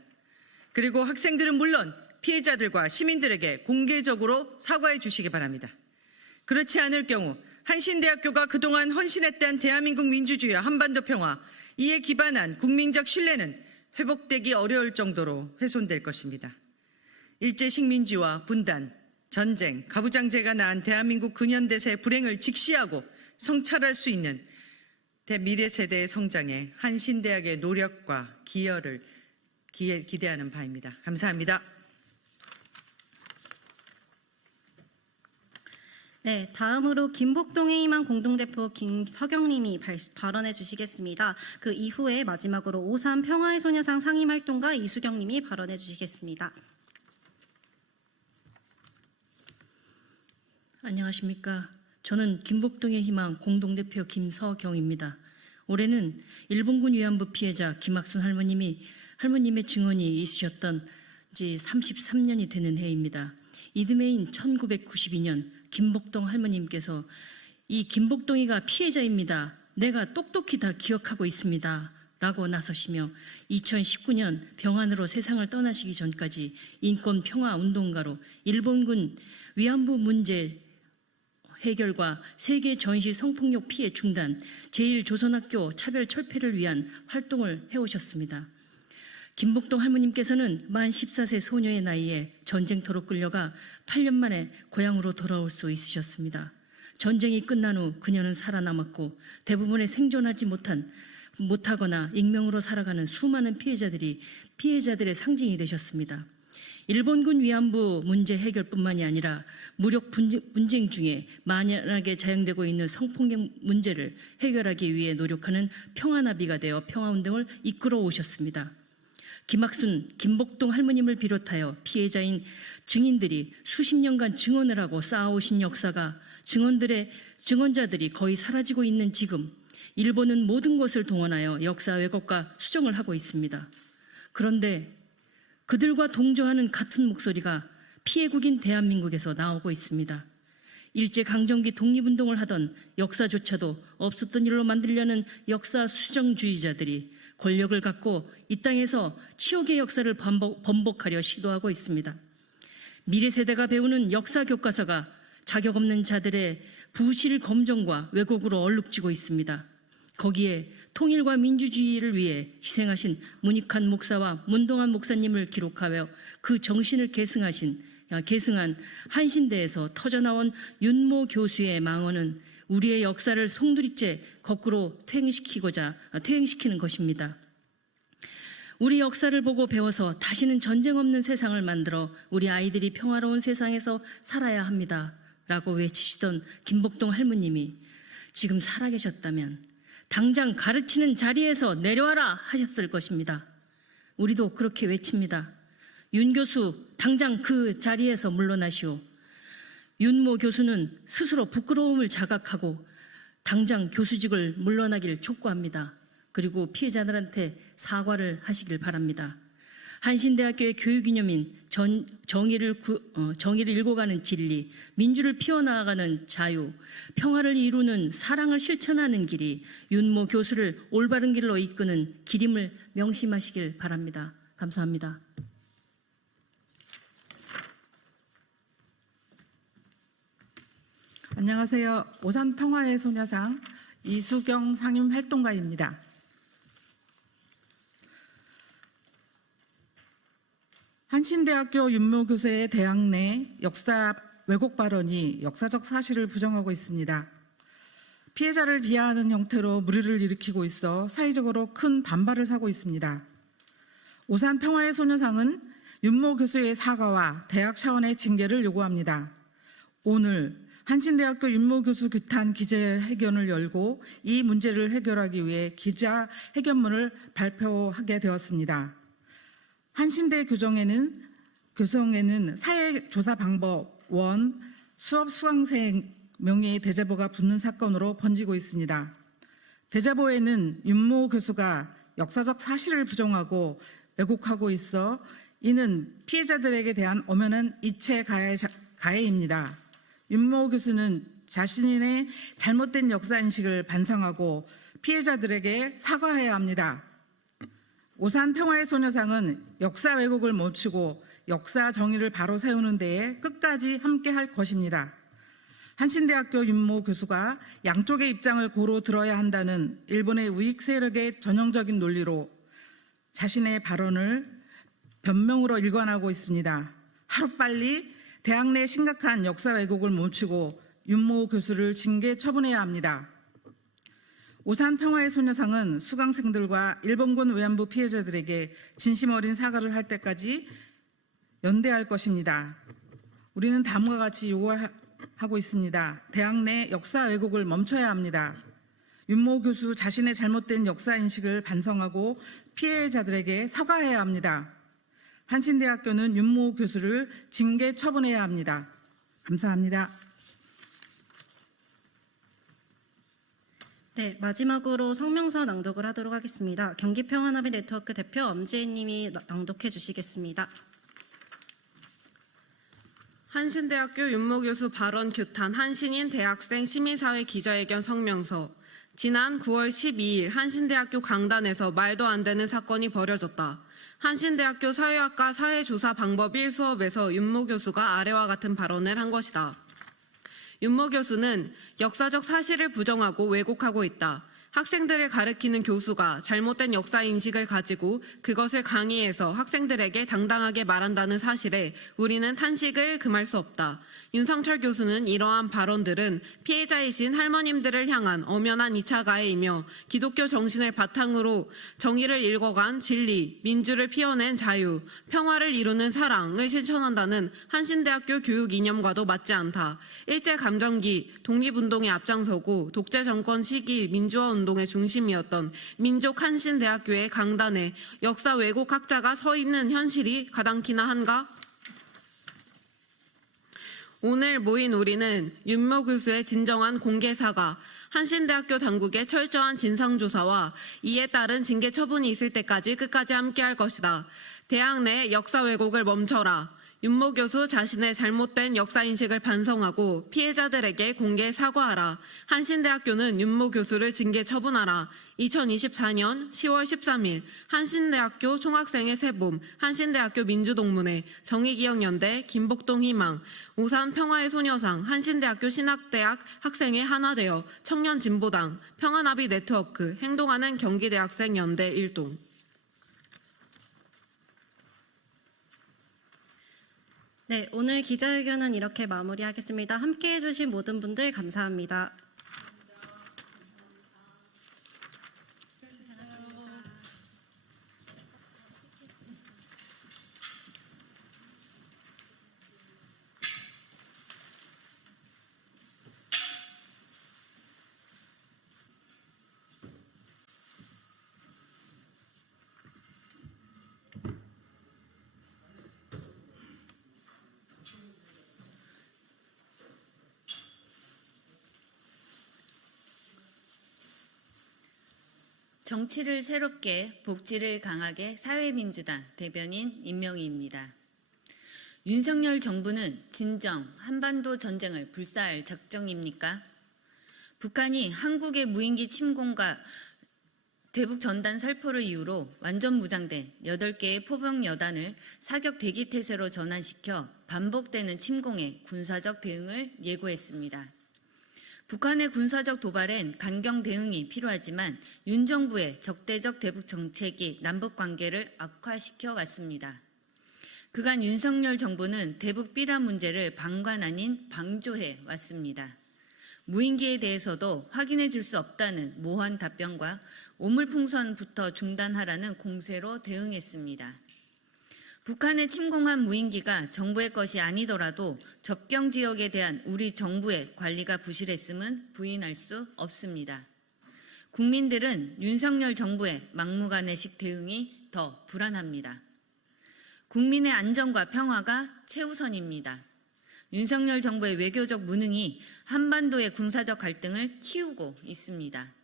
그리고 학생들은 물론 피해자들과 시민들에게 공개적으로 사과해 주시기 바랍니다. 그렇지 않을 경우 한신대학교가 그동안 헌신했던 대한민국 민주주의와 한반도 평화, 이에 기반한 국민적 신뢰는 회복되기 어려울 정도로 훼손될 것입니다. 일제 식민지와 분단, 전쟁, 가부장제가 낳은 대한민국 근현대사의 불행을 직시하고 성찰할 수 있는 미래 세대의 성장에 한신대학의 노력과 기여를 기대하는 바입니다. 감사합니다. 네, 다음으로 김복동의 희망 공동대표 김서경님이 발언해 주시겠습니다. 그 이후에 마지막으로 오산 평화의 소녀상 상임활동가 이수경님이 발언해 주시겠습니다. 안녕하십니까. 저는 김복동의 희망 공동대표 김서경입니다. 올해는 일본군 위안부 피해자 김학순 할머님의 증언이 있으셨던 지 33년이 되는 해입니다. 이듬해인 1992년 김복동 할머님께서 이 김복동이가 피해자입니다. 내가 똑똑히 다 기억하고 있습니다. 라고 나서시며 2019년 병환으로 세상을 떠나시기 전까지 인권 평화 운동가로 일본군 위안부 문제 해결과 세계 전시 성폭력 피해 중단, 제1조선학교 차별 철폐를 위한 활동을 해오셨습니다. 김복동 할머님께서는 만 14세 소녀의 나이에 전쟁터로 끌려가 8년 만에 고향으로 돌아올 수 있으셨습니다. 전쟁이 끝난 후 그녀는 살아남았고 대부분의 생존하지 못하거나 익명으로 살아가는 수많은 피해자들의 상징이 되셨습니다. 일본군 위안부 문제 해결뿐만이 아니라 무력 분쟁 중에 만연하게 자행되고 있는 성폭력 문제를 해결하기 위해 노력하는 평화나비가 되어 평화운동을 이끌어 오셨습니다. 김학순, 김복동 할머님을 비롯하여 피해자인 증인들이 수십 년간 증언을 하고 쌓아오신 역사가 증언자들이 거의 사라지고 있는 지금 일본은 모든 것을 동원하여 역사 왜곡과 수정을 하고 있습니다. 그런데 그들과 동조하는 같은 목소리가 피해국인 대한민국에서 나오고 있습니다. 일제강점기 독립운동을 하던 역사조차도 없었던 일로 만들려는 역사 수정주의자들이 권력을 갖고 이 땅에서 치욕의 역사를 번복하려 시도하고 있습니다. 미래 세대가 배우는 역사 교과서가 자격 없는 자들의 부실 검정과 왜곡으로 얼룩지고 있습니다. 거기에 통일과 민주주의를 위해 희생하신 문익환 목사와 문동환 목사님을 기록하여 그 정신을 계승한 한신대에서 터져나온 윤모 교수의 망언은 우리의 역사를 송두리째 거꾸로 퇴행시키는 것입니다. 우리 역사를 보고 배워서 다시는 전쟁 없는 세상을 만들어 우리 아이들이 평화로운 세상에서 살아야 합니다. 라고 외치시던 김복동 할머님이 지금 살아계셨다면 당장 가르치는 자리에서 내려와라 하셨을 것입니다. 우리도 그렇게 외칩니다. 윤 교수 당장 그 자리에서 물러나시오. 윤모 교수는 스스로 부끄러움을 자각하고 당장 교수직을 물러나길 촉구합니다. 그리고 피해자들한테 사과를 하시길 바랍니다. 한신대학교의 교육이념인 정의를 일궈가는 진리, 민주를 피워나가는 자유, 평화를 이루는 사랑을 실천하는 길이 윤모 교수를 올바른 길로 이끄는 길임을 명심하시길 바랍니다. 감사합니다. 안녕하세요. 오산 평화의 소녀상 이수경 상임활동가입니다. 한신대학교 윤모 교수의 대학 내 역사 왜곡 발언이 역사적 사실을 부정하고 있습니다. 피해자를 비하하는 형태로 물의를 일으키고 있어 사회적으로 큰 반발을 사고 있습니다. 오산 평화의 소녀상은 윤모 교수의 사과와 대학 차원의 징계를 요구합니다. 오늘 한신대학교 윤모 교수 규탄 기자회견을 열고 이 문제를 해결하기 위해 기자회견문을 발표하게 되었습니다. 한신대 교정에는 사회조사 방법 1 수업 수강생 명예의 대자보가 붙는 사건으로 번지고 있습니다. 대자보에는 윤모 교수가 역사적 사실을 부정하고 왜곡하고 있어 이는 피해자들에게 대한 엄연한 이체 가해입니다. 윤모 교수는 자신의 잘못된 역사인식을 반성하고 피해자들에게 사과해야 합니다. 오산 평화의 소녀상은 역사 왜곡을 멈추고 역사 정의를 바로 세우는 데에 끝까지 함께할 것입니다. 한신대학교 윤모 교수가 양쪽의 입장을 고루 들어야 한다는 일본의 우익 세력의 전형적인 논리로 자신의 발언을 변명으로 일관하고 있습니다. 하루빨리 대학 내 심각한 역사 왜곡을 멈추고 윤모 교수를 징계 처분해야 합니다. 오산 평화의 소녀상은 수강생들과 일본군 위안부 피해자들에게 진심 어린 사과를 할 때까지 연대할 것입니다. 우리는 다음과 같이 하고 있습니다. 대학 내 역사 왜곡을 멈춰야 합니다. 윤모 교수 자신의 잘못된 역사 인식을 반성하고 피해자들에게 사과해야 합니다. 한신대학교는 윤모 교수를 징계 처분해야 합니다. 감사합니다. 네, 마지막으로 성명서 낭독을 하도록 하겠습니다. 경기평화나비 네트워크 대표 엄지혜 님이 낭독해 주시겠습니다. 한신대학교 윤모 교수 발언 규탄 한신인 대학생 시민사회 기자회견 성명서. 지난 9월 12일 한신대학교 강단에서 말도 안 되는 사건이 벌어졌다. 한신대학교 사회학과 사회조사 방법 1 수업에서 윤모 교수가 아래와 같은 발언을 한 것이다. 윤모 교수는 역사적 사실을 부정하고 왜곡하고 있다. 학생들을 가르치는 교수가 잘못된 역사 인식을 가지고 그것을 강의해서 학생들에게 당당하게 말한다는 사실에 우리는 탄식을 금할 수 없다. 윤상철 교수는 이러한 발언들은 피해자이신 할머님들을 향한 엄연한 2차 가해이며 기독교 정신을 바탕으로 정의를 읽어간 진리, 민주를 피워낸 자유, 평화를 이루는 사랑을 실천한다는 한신대학교 교육 이념과도 맞지 않다. 일제감정기 독립운동에 앞장서고 독재 정권 시기 민주화 운동의 중심이었던 민족 한신대학교의 강단에 역사 왜곡학자가 서 있는 현실이 가당키나 한가? 오늘 모인 우리는 윤모 교수의 진정한 공개 사과, 한신대학교 당국의 철저한 진상조사와 이에 따른 징계 처분이 있을 때까지 끝까지 함께할 것이다. 대학 내 역사 왜곡을 멈춰라. 윤모 교수 자신의 잘못된 역사인식을 반성하고 피해자들에게 공개 사과하라. 한신대학교는 윤모 교수를 징계 처분하라. 2024년 10월 13일 한신대학교 총학생회 세봄, 한신대학교 민주동문회, 정의기억연대, 김복동 희망, 오산 평화의 소녀상, 한신대학교 신학대학 학생회 하나되어, 청년진보당, 평화나비 네트워크, 행동하는 경기대학생 연대 일동. 네, 오늘 기자회견은 이렇게 마무리하겠습니다. 함께해 주신 모든 분들 감사합니다. 정치를 새롭게, 복지를 강하게 사회민주당 대변인 임명희입니다. 윤석열 정부는 진정 한반도 전쟁을 불사할 작정입니까? 북한이 한국의 무인기 침공과 대북 전단 살포를 이유로 완전 무장된 8개의 포병 여단을 사격 대기 태세로 전환시켜 반복되는 침공에 군사적 대응을 예고했습니다. 북한의 군사적 도발엔 강경 대응이 필요하지만 윤 정부의 적대적 대북 정책이 남북 관계를 악화시켜 왔습니다. 그간 윤석열 정부는 대북 비라 문제를 방관 아닌 방조해 왔습니다. 무인기에 대해서도 확인해 줄 수 없다는 모호한 답변과 오물풍선부터 중단하라는 공세로 대응했습니다. 북한의 침공한 무인기가 정부의 것이 아니더라도 접경 지역에 대한 우리 정부의 관리가 부실했음은 부인할 수 없습니다. 국민들은 윤석열 정부의 막무가내식 대응이 더 불안합니다. 국민의 안전과 평화가 최우선입니다. 윤석열 정부의 외교적 무능이 한반도의 군사적 갈등을 키우고 있습니다.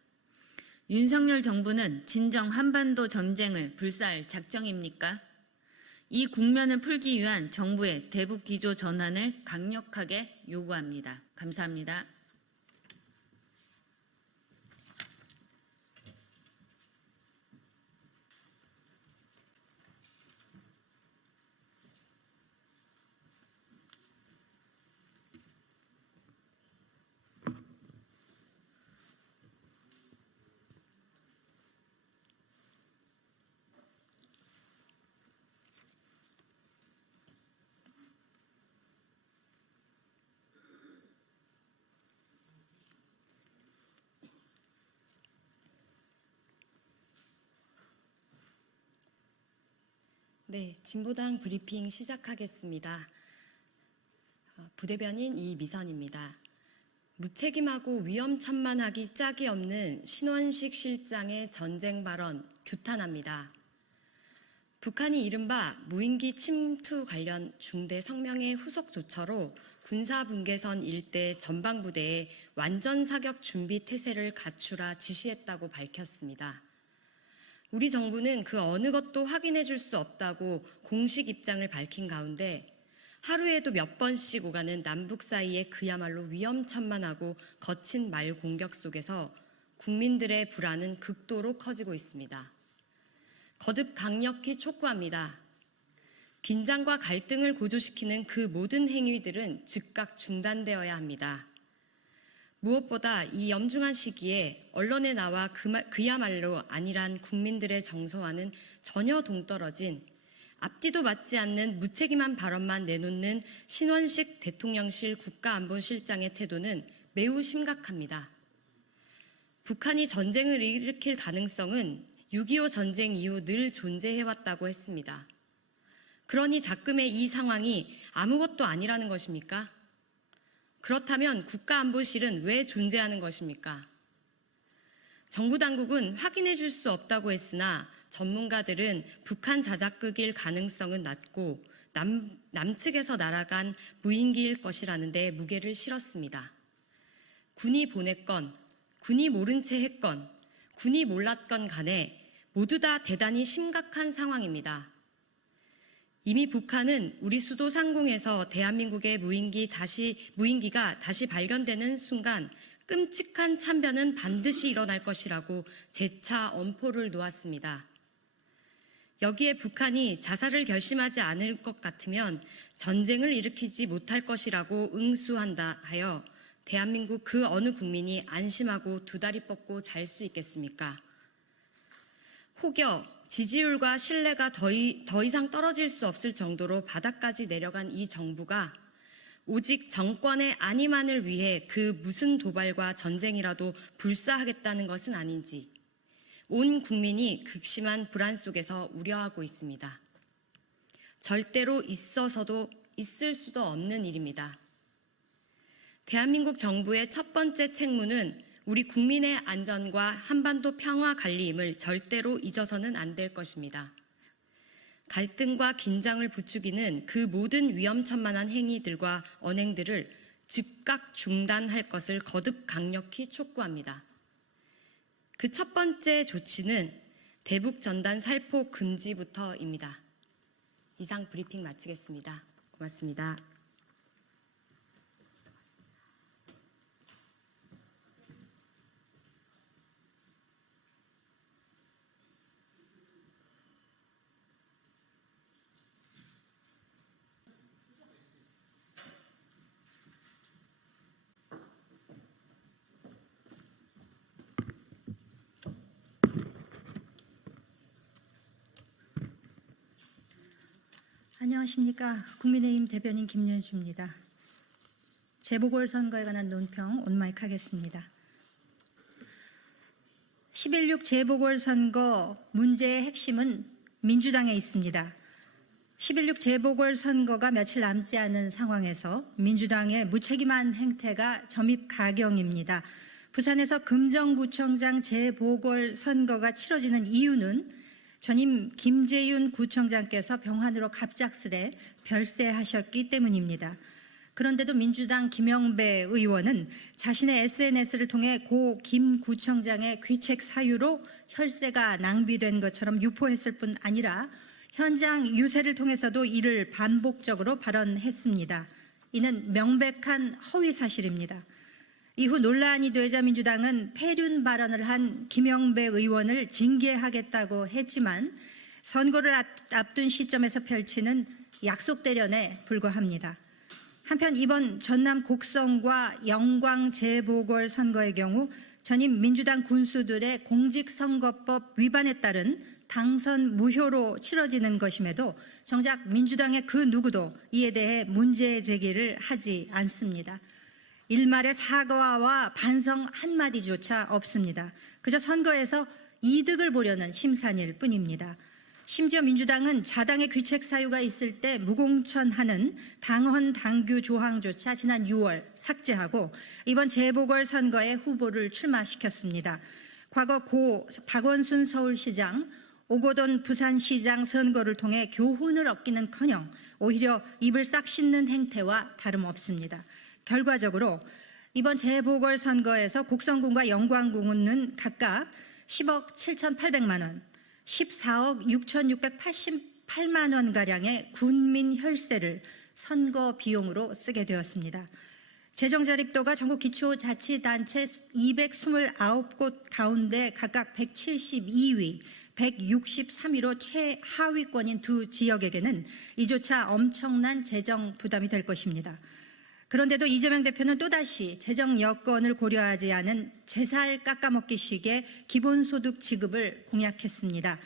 윤석열 정부는 진정 한반도 전쟁을 불사할 작정입니까? 이 국면을 풀기 위한 정부의 대북 기조 전환을 강력하게 요구합니다. 감사합니다. 네, 진보당 브리핑 시작하겠습니다. 부대변인 이미선입니다. 무책임하고 위험천만하기 짝이 없는 신원식 실장의 전쟁 발언 규탄합니다. 북한이 이른바 무인기 침투 관련 중대 성명의 후속 조처로 군사분계선 일대 전방부대에 완전 사격 준비 태세를 갖추라 지시했다고 밝혔습니다. 우리 정부는 그 어느 것도 확인해 줄 수 없다고 공식 입장을 밝힌 가운데 하루에도 몇 번씩 오가는 남북 사이의 그야말로 위험천만하고 거친 말 공격 속에서 국민들의 불안은 극도로 커지고 있습니다. 거듭 강력히 촉구합니다. 긴장과 갈등을 고조시키는 그 모든 행위들은 즉각 중단되어야 합니다. 무엇보다 이 엄중한 시기에 언론에 나와 그야말로 안일한 국민들의 정서와는 전혀 동떨어진 앞뒤도 맞지 않는 무책임한 발언만 내놓는 신원식 대통령실 국가안보실장의 태도는 매우 심각합니다. 북한이 전쟁을 일으킬 가능성은 6.25 전쟁 이후 늘 존재해왔다고 했습니다. 그러니 자금의 이 상황이 아무것도 아니라는 것입니까? 그렇다면 국가안보실은 왜 존재하는 것입니까? 정부 당국은 확인해 줄 수 없다고 했으나 전문가들은 북한 자작극일 가능성은 낮고 남측에서 날아간 무인기일 것이라는 데 무게를 실었습니다. 군이 보냈건, 군이 모른 채 했건, 군이 몰랐건 간에 모두 다 대단히 심각한 상황입니다. 이미 북한은 우리 수도 상공에서 대한민국의 무인기가 다시 발견되는 순간 끔찍한 참변은 반드시 일어날 것이라고 재차 엄포를 놓았습니다. 여기에 북한이 자살을 결심하지 않을 것 같으면 전쟁을 일으키지 못할 것이라고 응수한다 하여 대한민국 그 어느 국민이 안심하고 두 다리 뻗고 잘 수 있겠습니까? 혹여 지지율과 신뢰가 더 이상 떨어질 수 없을 정도로 바닥까지 내려간 이 정부가 오직 정권의 안위만을 위해 그 무슨 도발과 전쟁이라도 불사하겠다는 것은 아닌지 온 국민이 극심한 불안 속에서 우려하고 있습니다. 절대로 있어서도 있을 수도 없는 일입니다. 대한민국 정부의 첫 번째 책무는 우리 국민의 안전과 한반도 평화 관리임을 절대로 잊어서는 안 될 것입니다. 갈등과 긴장을 부추기는 그 모든 위험천만한 행위들과 언행들을 즉각 중단할 것을 거듭 강력히 촉구합니다. 그 첫 번째 조치는 대북 전단 살포 금지부터입니다. 이상 브리핑 마치겠습니다. 고맙습니다. 안녕하십니까. 국민의힘 대변인 김연주입니다. 재보궐선거에 관한 논평 온마이크 하겠습니다. 11.6 재보궐선거 문제의 핵심은 민주당에 있습니다. 11.6 재보궐선거가 며칠 남지 않은 상황에서 민주당의 무책임한 행태가 점입가경입니다. 부산에서 금정구청장 재보궐선거가 치러지는 이유는 전임 김재윤 구청장께서 병환으로 갑작스레 별세하셨기 때문입니다. 그런데도 민주당 김영배 의원은 자신의 SNS를 통해 고 김 구청장의 귀책 사유로 혈세가 낭비된 것처럼 유포했을 뿐 아니라 현장 유세를 통해서도 이를 반복적으로 발언했습니다. 이는 명백한 허위 사실입니다. 이후 논란이 되자 민주당은 폐륜 발언을 한 김영배 의원을 징계하겠다고 했지만 선거를 앞둔 시점에서 펼치는 약속 대련에 불과합니다. 한편 이번 전남 곡성과 영광 재보궐선거의 경우 전임 민주당 군수들의 공직선거법 위반에 따른 당선 무효로 치러지는 것임에도 정작 민주당의 그 누구도 이에 대해 문제 제기를 하지 않습니다. 일말의 사과와 반성 한마디조차 없습니다. 그저 선거에서 이득을 보려는 심산일 뿐입니다. 심지어 민주당은 자당의 귀책 사유가 있을 때 무공천하는 당헌 당규 조항조차 지난 6월 삭제하고 이번 재보궐선거에 후보를 출마시켰습니다. 과거 고 박원순 서울시장, 오거돈 부산시장 선거를 통해 교훈을 얻기는커녕 오히려 입을 싹 씻는 행태와 다름없습니다. 결과적으로 이번 재보궐선거에서 곡성군과 영광군은 각각 10억 7,800만 원, 14억 6,688만 원가량의 군민 혈세를 선거 비용으로 쓰게 되었습니다. 재정자립도가 전국 기초자치단체 229곳 가운데 각각 172위, 163위로 최하위권인 두 지역에게는 이조차 엄청난 재정 부담이 될 것입니다. 그런데도 이재명 대표는 또다시 재정 여건을 고려하지 않은 제살 깎아먹기식의 기본소득 지급을 공약했습니다.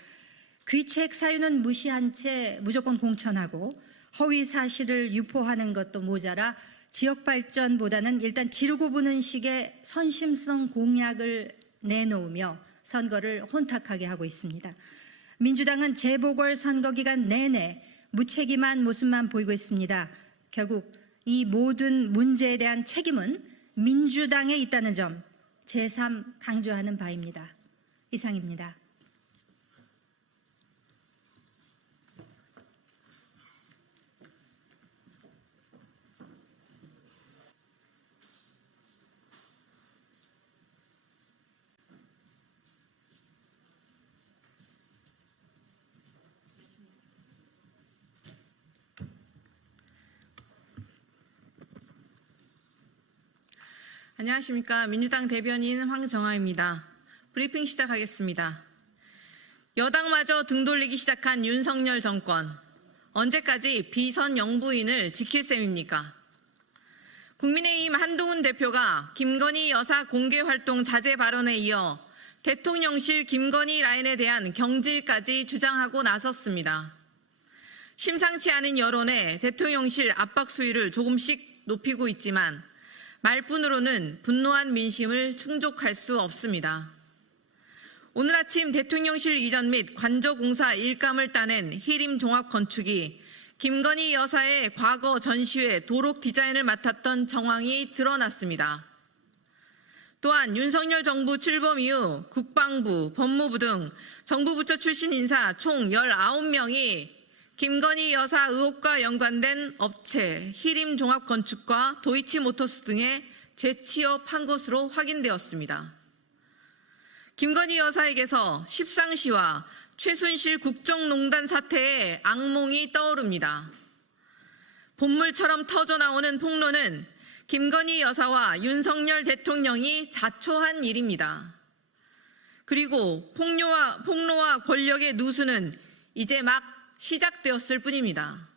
귀책 사유는 무시한 채 무조건 공천하고 허위 사실을 유포하는 것도 모자라 지역 발전보다는 일단 지르고 부는 식의 선심성 공약을 내놓으며 선거를 혼탁하게 하고 있습니다. 민주당은 재보궐선거 기간 내내 무책임한 모습만 보이고 있습니다. 결국 이 모든 문제에 대한 책임은 민주당에 있다는 점 제3 강조하는 바입니다. 이상입니다. 안녕하십니까. 민주당 대변인 황정아입니다. 브리핑 시작하겠습니다. 여당마저 등 돌리기 시작한 윤석열 정권. 언제까지 비선 영부인을 지킬 셈입니까? 국민의힘 한동훈 대표가 김건희 여사 공개활동 자제 발언에 이어 대통령실 김건희 라인에 대한 경질까지 주장하고 나섰습니다. 심상치 않은 여론에 대통령실 압박 수위를 조금씩 높이고 있지만 말뿐으로는 분노한 민심을 충족할 수 없습니다. 오늘 아침 대통령실 이전 및 관저공사 일감을 따낸 히림 종합건축이 김건희 여사의 과거 전시회 도록 디자인을 맡았던 정황이 드러났습니다. 또한 윤석열 정부 출범 이후 국방부, 법무부 등 정부 부처 출신 인사 총 19명이 김건희 여사 의혹과 연관된 업체 히림 종합건축과 도이치모터스 등에 재취업한 것으로 확인되었습니다. 김건희 여사에게서 십상시와 최순실 국정농단 사태의 악몽이 떠오릅니다. 본물처럼 터져나오는 폭로는 김건희 여사와 윤석열 대통령이 자초한 일입니다. 그리고 폭로와 권력의 누수는 이제 막 시작되었을 뿐입니다.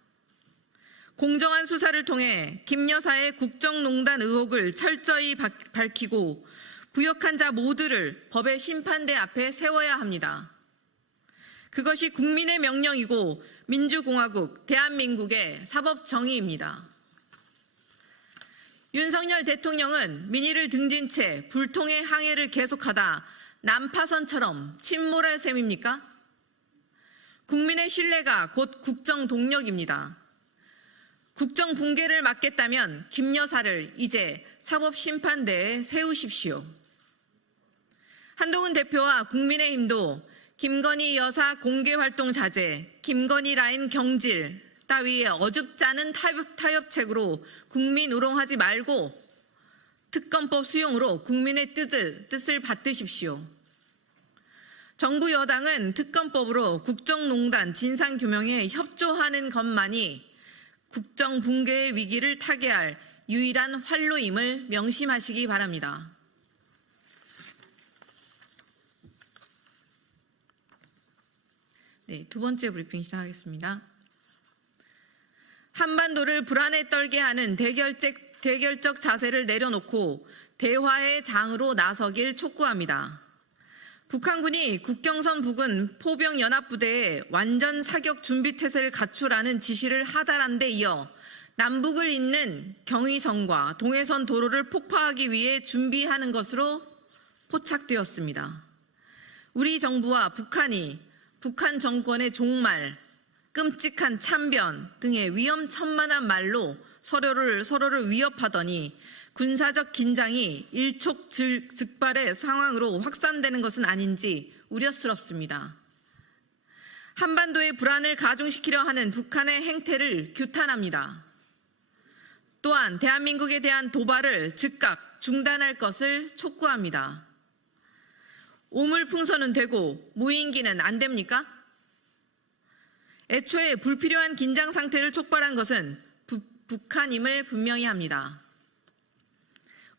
공정한 수사를 통해 김 여사의 국정농단 의혹을 철저히 밝히고 부역한 자 모두를 법의 심판대 앞에 세워야 합니다. 그것이 국민의 명령이고 민주공화국 대한민국의 사법정의입니다. 윤석열 대통령은 민의를 등진 채 불통의 항해를 계속하다 난파선처럼 침몰할 셈입니까? 국민의 신뢰가 곧 국정 동력입니다. 국정 붕괴를 막겠다면 김 여사를 이제 사법심판대에 세우십시오. 한동훈 대표와 국민의힘도 김건희 여사 공개활동 자제, 김건희 라인 경질 따위의 어줍지 않은 타협책으로 국민 우롱하지 말고 특검법 수용으로 국민의 뜻을 받드십시오. 정부 여당은 특검법으로 국정농단 진상규명에 협조하는 것만이 국정 붕괴의 위기를 타개할 유일한 활로임을 명심하시기 바랍니다. 네, 두 번째 브리핑 시작하겠습니다. 한반도를 불안에 떨게 하는 대결적 자세를 내려놓고 대화의 장으로 나서길 촉구합니다. 북한군이 국경선 부근 포병연합부대에 완전 사격 준비태세를 갖추라는 지시를 하달한 데 이어 남북을 잇는 경의선과 동해선 도로를 폭파하기 위해 준비하는 것으로 포착되었습니다. 우리 정부와 북한이 북한 정권의 종말, 끔찍한 참변 등의 위험천만한 말로 서로를 위협하더니 군사적 긴장이 일촉즉발의 상황으로 확산되는 것은 아닌지 우려스럽습니다. 한반도의 불안을 가중시키려 하는 북한의 행태를 규탄합니다. 또한 대한민국에 대한 도발을 즉각 중단할 것을 촉구합니다. 오물풍선은 되고 무인기는 안 됩니까? 애초에 불필요한 긴장 상태를 촉발한 것은 북한임을 분명히 합니다.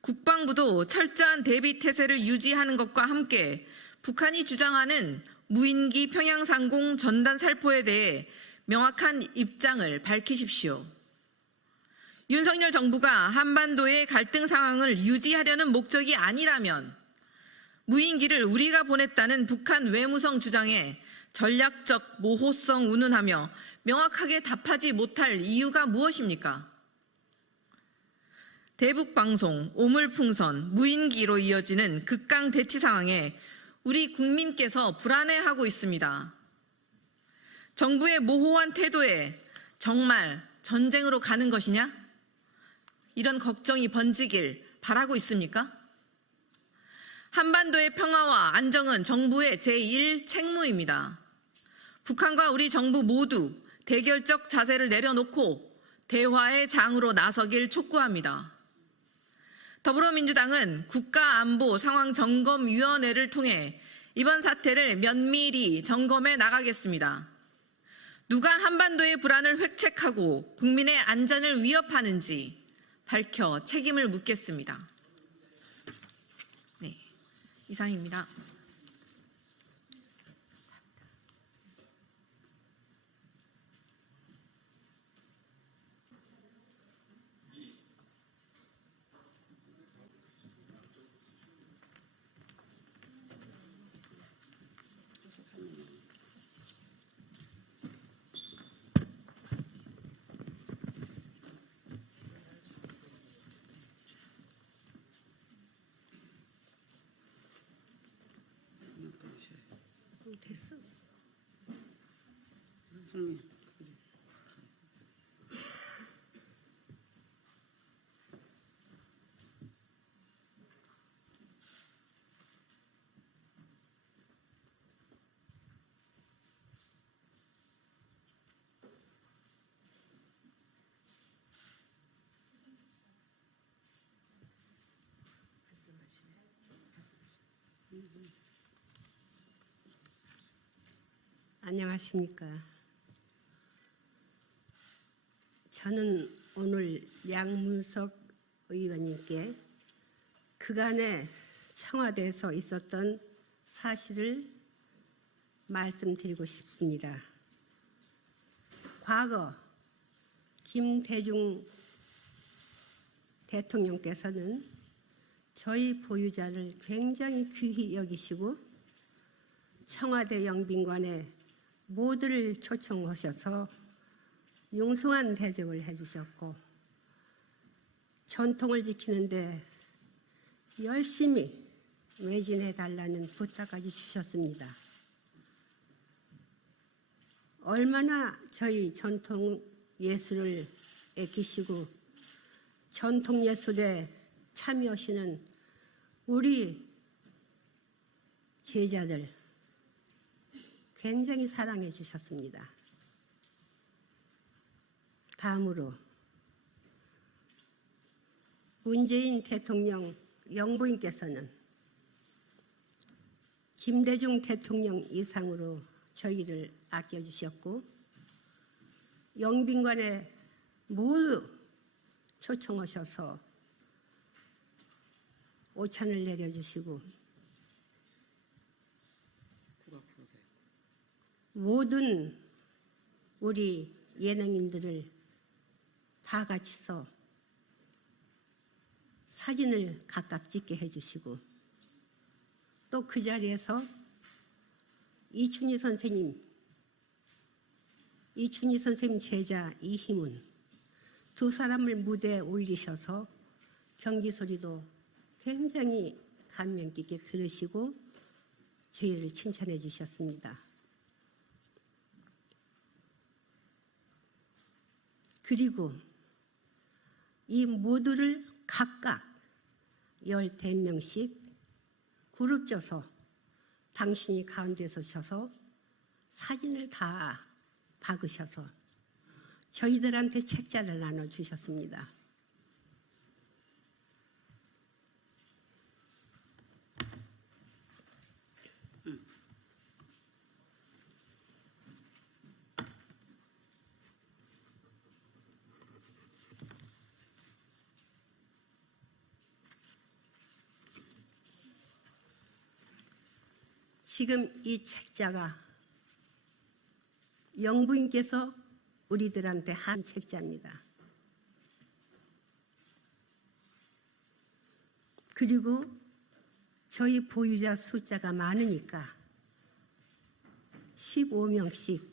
국방부도 철저한 대비 태세를 유지하는 것과 함께 북한이 주장하는 무인기 평양상공 전단 살포에 대해 명확한 입장을 밝히십시오. 윤석열 정부가 한반도의 갈등 상황을 유지하려는 목적이 아니라면 무인기를 우리가 보냈다는 북한 외무성 주장에 전략적 모호성 운운하며 명확하게 답하지 못할 이유가 무엇입니까? 대북방송, 오물풍선, 무인기로 이어지는 극강 대치 상황에 우리 국민께서 불안해하고 있습니다. 정부의 모호한 태도에 정말 전쟁으로 가는 것이냐? 이런 걱정이 번지길 바라고 있습니까? 한반도의 평화와 안정은 정부의 제1 책무입니다. 북한과 우리 정부 모두 대결적 자세를 내려놓고 대화의 장으로 나서길 촉구합니다. 더불어민주당은 국가안보상황점검위원회를 통해 이번 사태를 면밀히 점검해 나가겠습니다. 누가 한반도의 불안을 획책하고 국민의 안전을 위협하는지 밝혀 책임을 묻겠습니다. 네, 이상입니다. 안녕하십니까. 저는 오늘 양문석 의원님께 그간의 청와대에서 있었던 사실을 말씀드리고 싶습니다. 과거 김대중 대통령께서는 저희 보유자를 굉장히 귀히 여기시고 청와대 영빈관에 모두를 초청하셔서 융숭한 대접을 해주셨고 전통을 지키는데 열심히 매진해달라는 부탁까지 주셨습니다. 얼마나 저희 전통 예술을 애기시고 전통 예술에 참여하시는 우리 제자들 굉장히 사랑해 주셨습니다. 다음으로 문재인 대통령 영부인께서는 김대중 대통령 이상으로 저희를 아껴주셨고 영빈관에 모두 초청하셔서 오찬을 내려주시고 모든 우리 예능인들을 다 같이서 사진을 각각 찍게 해주시고 또 그 자리에서 이춘희 선생님 제자 이희문 두 사람을 무대에 올리셔서 경기소리도 굉장히 감명 깊게 들으시고 저희를 칭찬해 주셨습니다. 그리고 이 모두를 각각 15명씩 그룹 져서 당신이 가운데서 서서 사진을 다 박으셔서 저희들한테 책자를 나눠주셨습니다. 지금 이 책자가 영부인께서 우리들한테 한 책자입니다. 그리고 저희 보유자 숫자가 많으니까 15명씩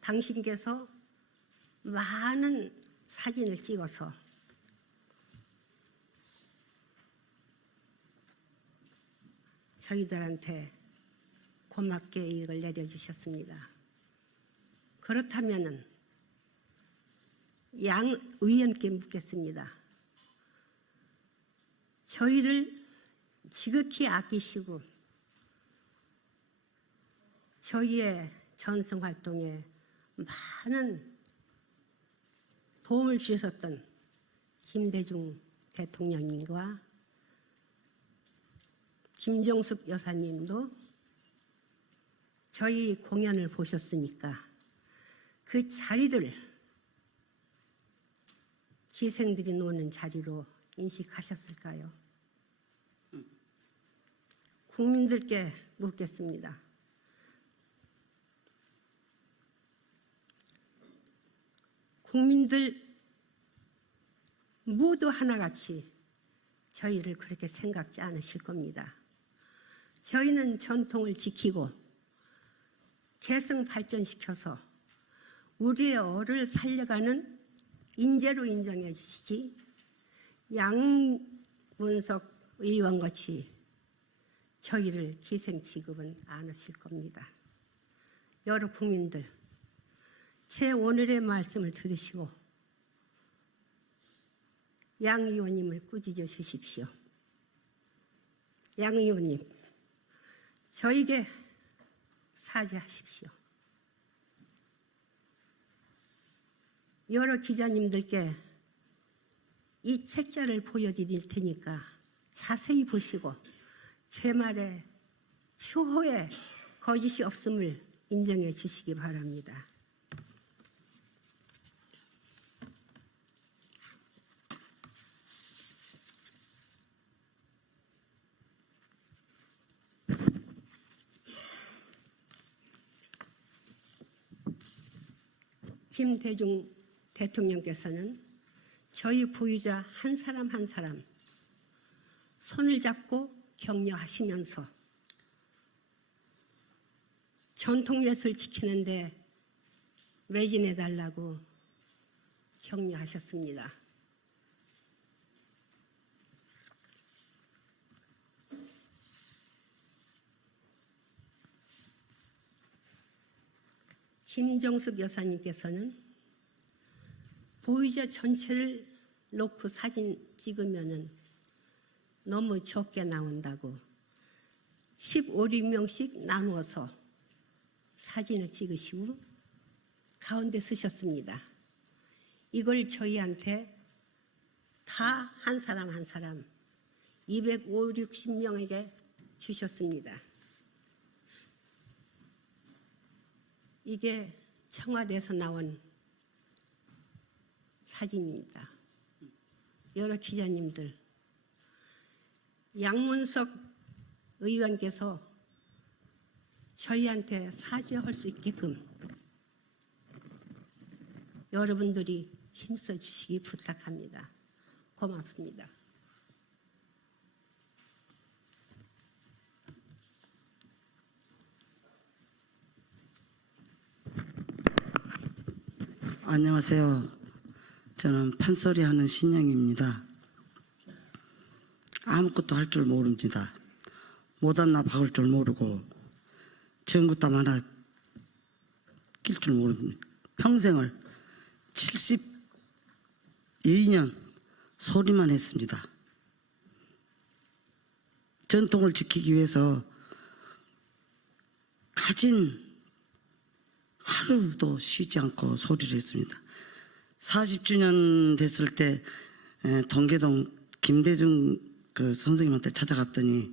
당신께서 많은 사진을 찍어서 저희들한테 고맙게 이걸 내려주셨습니다. 그렇다면은 양 의원께 묻겠습니다. 저희를 지극히 아끼시고 저희의 전승 활동에 많은 도움을 주셨던 김대중 대통령님과 김정숙 여사님도 저희 공연을 보셨으니까 그 자리를 기생들이 노는 자리로 인식하셨을까요? 국민들께 묻겠습니다. 국민들 모두 하나같이 저희를 그렇게 생각지 않으실 겁니다. 저희는 전통을 지키고 계승 발전시켜서 우리의 얼을 살려가는 인재로 인정해 주시지 양문석 의원같이 저희를 기생 취급은 안 하실 겁니다. 여러 국민들, 제 오늘의 말씀을 들으시고 양 의원님을 꾸짖어 주십시오. 양 의원님, 저에게 사죄하십시오. 여러 기자님들께 이 책자를 보여드릴 테니까 자세히 보시고 제 말에 추호의 거짓이 없음을 인정해 주시기 바랍니다. 김대중 대통령께서는 저희 보유자 한 사람 한 사람 손을 잡고 격려하시면서 전통예술 지키는데 매진해달라고 격려하셨습니다. 김정숙 여사님께서는 보유자 전체를 놓고 사진 찍으면은 너무 적게 나온다고 15명씩 나누어서 사진을 찍으시고 가운데 쓰셨습니다. 이걸 저희한테 다 한 사람 한 사람 250~260명에게 주셨습니다. 이게 청와대에서 나온 사진입니다. 여러 기자님들, 양문석 의원께서 저희한테 사죄할 수 있게끔 여러분들이 힘써 주시기 부탁합니다. 고맙습니다. 안녕하세요. 저는 판소리 하는 신영입니다. 아무것도 할 줄 모릅니다. 못한나 박을 줄 모르고 전구땀 하나 낄 줄 모릅니다. 평생을 2년 소리만 했습니다. 전통을 지키기 위해서 가진 하루도 쉬지 않고 소리를 했습니다. 40주년 됐을 때 동계동 김대중 그 선생님한테 찾아갔더니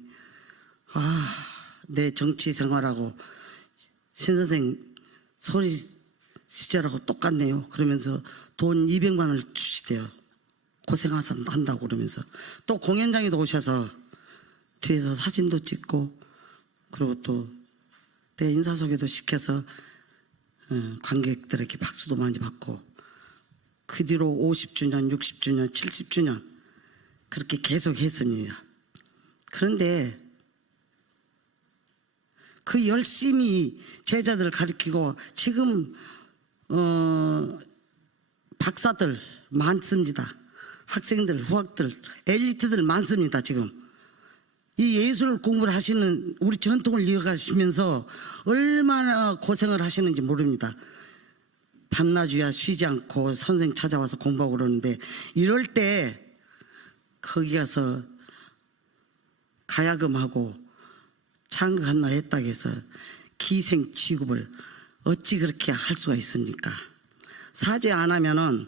내 정치 생활하고 신 선생 소리 시절하고 똑같네요. 그러면서 돈 200만 원을 주시대요. 고생한다고 그러면서 또 공연장에도 오셔서 뒤에서 사진도 찍고 그리고 또 내 인사소개도 시켜서 관객들에게 박수도 많이 받고 그 뒤로 50주년, 60주년, 70주년 그렇게 계속 했습니다. 그런데 그 열심히 제자들 가르치고 지금 박사들 많습니다. 학생들, 후학들, 엘리트들 많습니다. 지금 이 예술 공부를 하시는 우리 전통을 이어가시면서 얼마나 고생을 하시는지 모릅니다. 밤낮이야 쉬지 않고 선생 찾아와서 공부하고 그러는데 이럴 때 거기 가서 가야금하고 창극 한나 했다고 해서 기생 취급을 어찌 그렇게 할 수가 있습니까? 사죄 안 하면은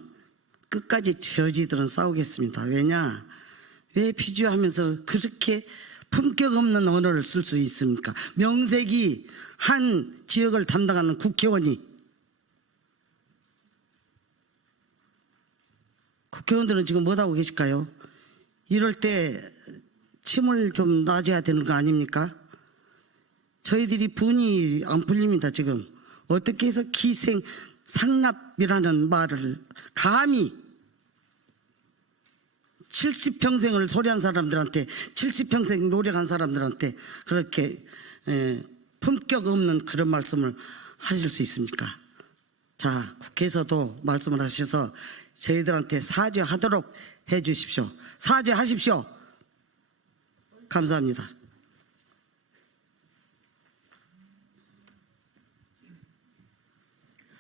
끝까지 저지들은 싸우겠습니다. 왜냐? 왜 비주하면서 그렇게 품격 없는 언어를 쓸 수 있습니까? 명색이 한 지역을 담당하는 국회의원이 국회의원들은 지금 뭐하고 계실까요? 이럴 때 침을 좀 놔줘야 되는 거 아닙니까? 저희들이 분이 안 풀립니다. 지금 어떻게 해서 기생 상납이라는 말을 감히 70평생을 소리한 사람들한테 70평생 노력한 사람들한테 그렇게 품격 없는 그런 말씀을 하실 수 있습니까? 자, 국회에서도 말씀을 하셔서 저희들한테 사죄하도록 해 주십시오. 사죄하십시오. 감사합니다.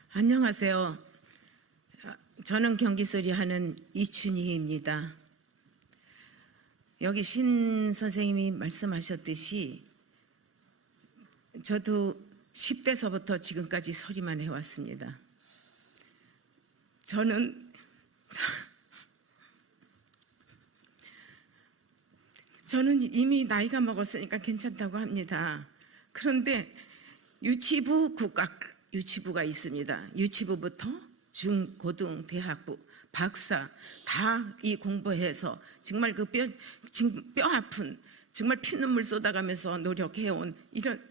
안녕하세요. 저는 경기소리 하는 이춘희입니다. 여기 신 선생님이 말씀하셨듯이 저도 10대서부터 지금까지 소리만 해왔습니다. 저는 이미 나이가 먹었으니까 괜찮다고 합니다. 그런데 유치부 국악 유치부가 있습니다. 유치부부터 중, 고등, 대학부, 박사 다 이 공부해서 정말 그 뼈 아픈 정말 피눈물 쏟아가면서 노력해온 이런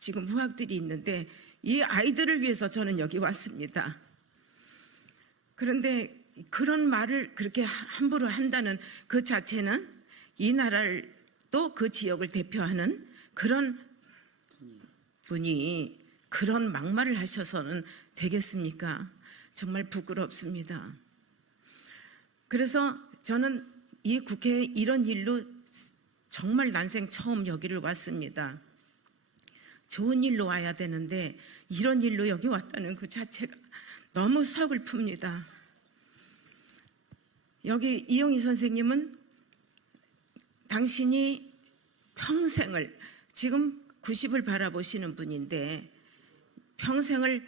지금 후학들이 있는데 이 아이들을 위해서 저는 여기 왔습니다. 그런데 그런 말을 그렇게 함부로 한다는 그 자체는 이 나라를 또 그 지역을 대표하는 그런 분이 그런 막말을 하셔서는 되겠습니까? 정말 부끄럽습니다. 그래서 저는 이 국회에 이런 일로 정말 난생 처음 여기를 왔습니다. 좋은 일로 와야 되는데 이런 일로 여기 왔다는 그 자체가 너무 서글픕니다. 여기 이용희 선생님은 당신이 평생을 지금 90을 바라보시는 분인데 평생을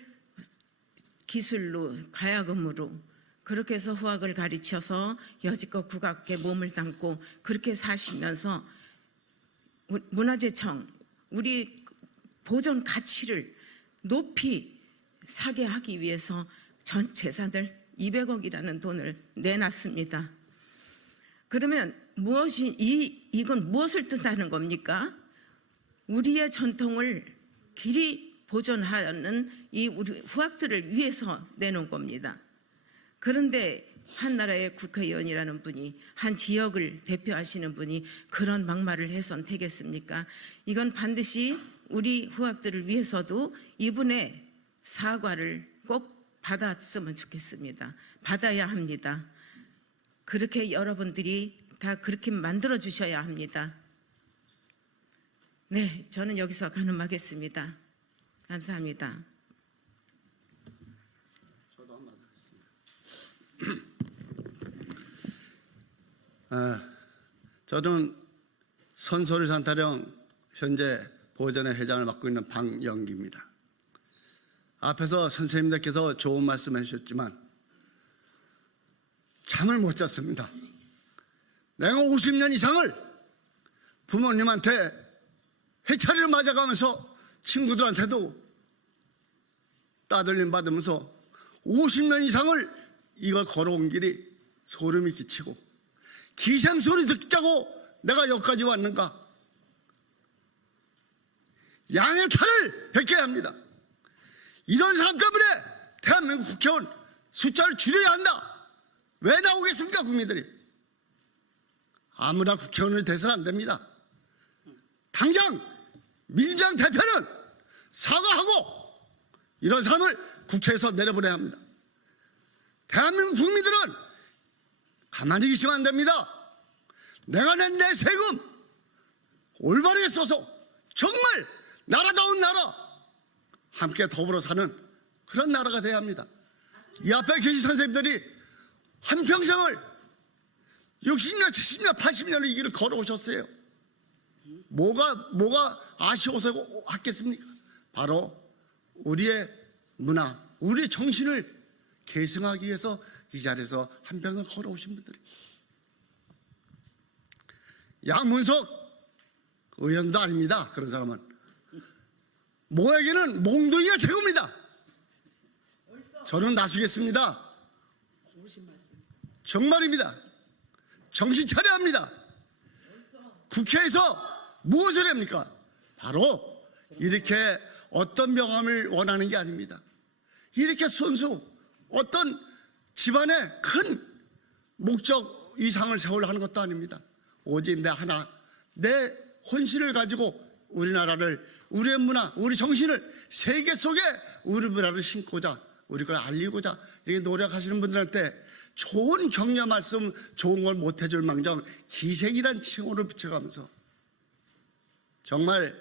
기술로 가야금으로 그렇게 해서 후학을 가르쳐서 여지껏 국악계 몸을 담고 그렇게 사시면서 문화재청 우리 보존 가치를 높이 사게 하기 위해서 전 재산을 200억이라는 돈을 내놨습니다. 그러면 이건 무엇을 뜻하는 겁니까? 우리의 전통을 길이 보존하는 이 우리 후학들을 위해서 내놓은 겁니다. 그런데 한 나라의 국회의원이라는 분이 한 지역을 대표하시는 분이 그런 막말을 해선 되겠습니까? 이건 반드시 우리 후학들을 위해서도 이분의 사과를 꼭 받았으면 좋겠습니다. 받아야 합니다. 그렇게 여러분들이 다 그렇게 만들어 주셔야 합니다. 네, 저는 여기서 가늠하겠습니다. 감사합니다. 저도 한마디 하겠습니다. 저는 선소리 산타령 현재 보전회 회장을 맡고 있는 방영기입니다. 앞에서 선생님들께서 좋은 말씀 해주셨지만 잠을 못 잤습니다. 내가 50년 이상을 부모님한테 해차리를 맞아가면서 친구들한테도 따돌림 받으면서 50년 이상을 이걸 걸어온 길이 소름이 끼치고 기생소리 듣자고 내가 여기까지 왔는가? 양의 탈을 베껴야 합니다. 이런 사람 때문에 대한민국 국회의원 숫자를 줄여야 한다. 왜 나오겠습니까, 국민들이? 아무나 국회의원을 돼서는 안 됩니다. 당장 민주당 대표는 사과하고 이런 사람을 국회에서 내려보내야 합니다. 대한민국 국민들은 가만히 계시면 안 됩니다. 내가 낸 내 세금 올바르게 써서 정말 나라다운 나라, 함께 더불어 사는 그런 나라가 돼야 합니다. 이 앞에 계신 선생님들이 한평생을 60년, 70년, 80년을 이 길을 걸어오셨어요. 뭐가 아쉬워서 하겠습니까? 바로 우리의 문화, 우리의 정신을 계승하기 위해서 이 자리에서 한평생 걸어오신 분들이. 양문석 의원도 아닙니다. 그런 사람은. 모에게는 몽둥이가 최고입니다. 저는 나서겠습니다. 정말입니다. 정신 차려야 합니다. 국회에서 무엇을 합니까? 바로 이렇게 어떤 명함을 원하는 게 아닙니다. 이렇게 순수 어떤 집안의 큰 목적 이상을 세우려 하는 것도 아닙니다. 오직 내 혼신을 가지고 우리나라를, 우리의 문화, 우리 정신을 세계 속에 우리 문화를 심고자, 우리 걸 알리고자 이렇게 노력하시는 분들한테 좋은 격려 말씀, 좋은 걸 못 해줄 망정 기생이란 칭호를 붙여가면서 정말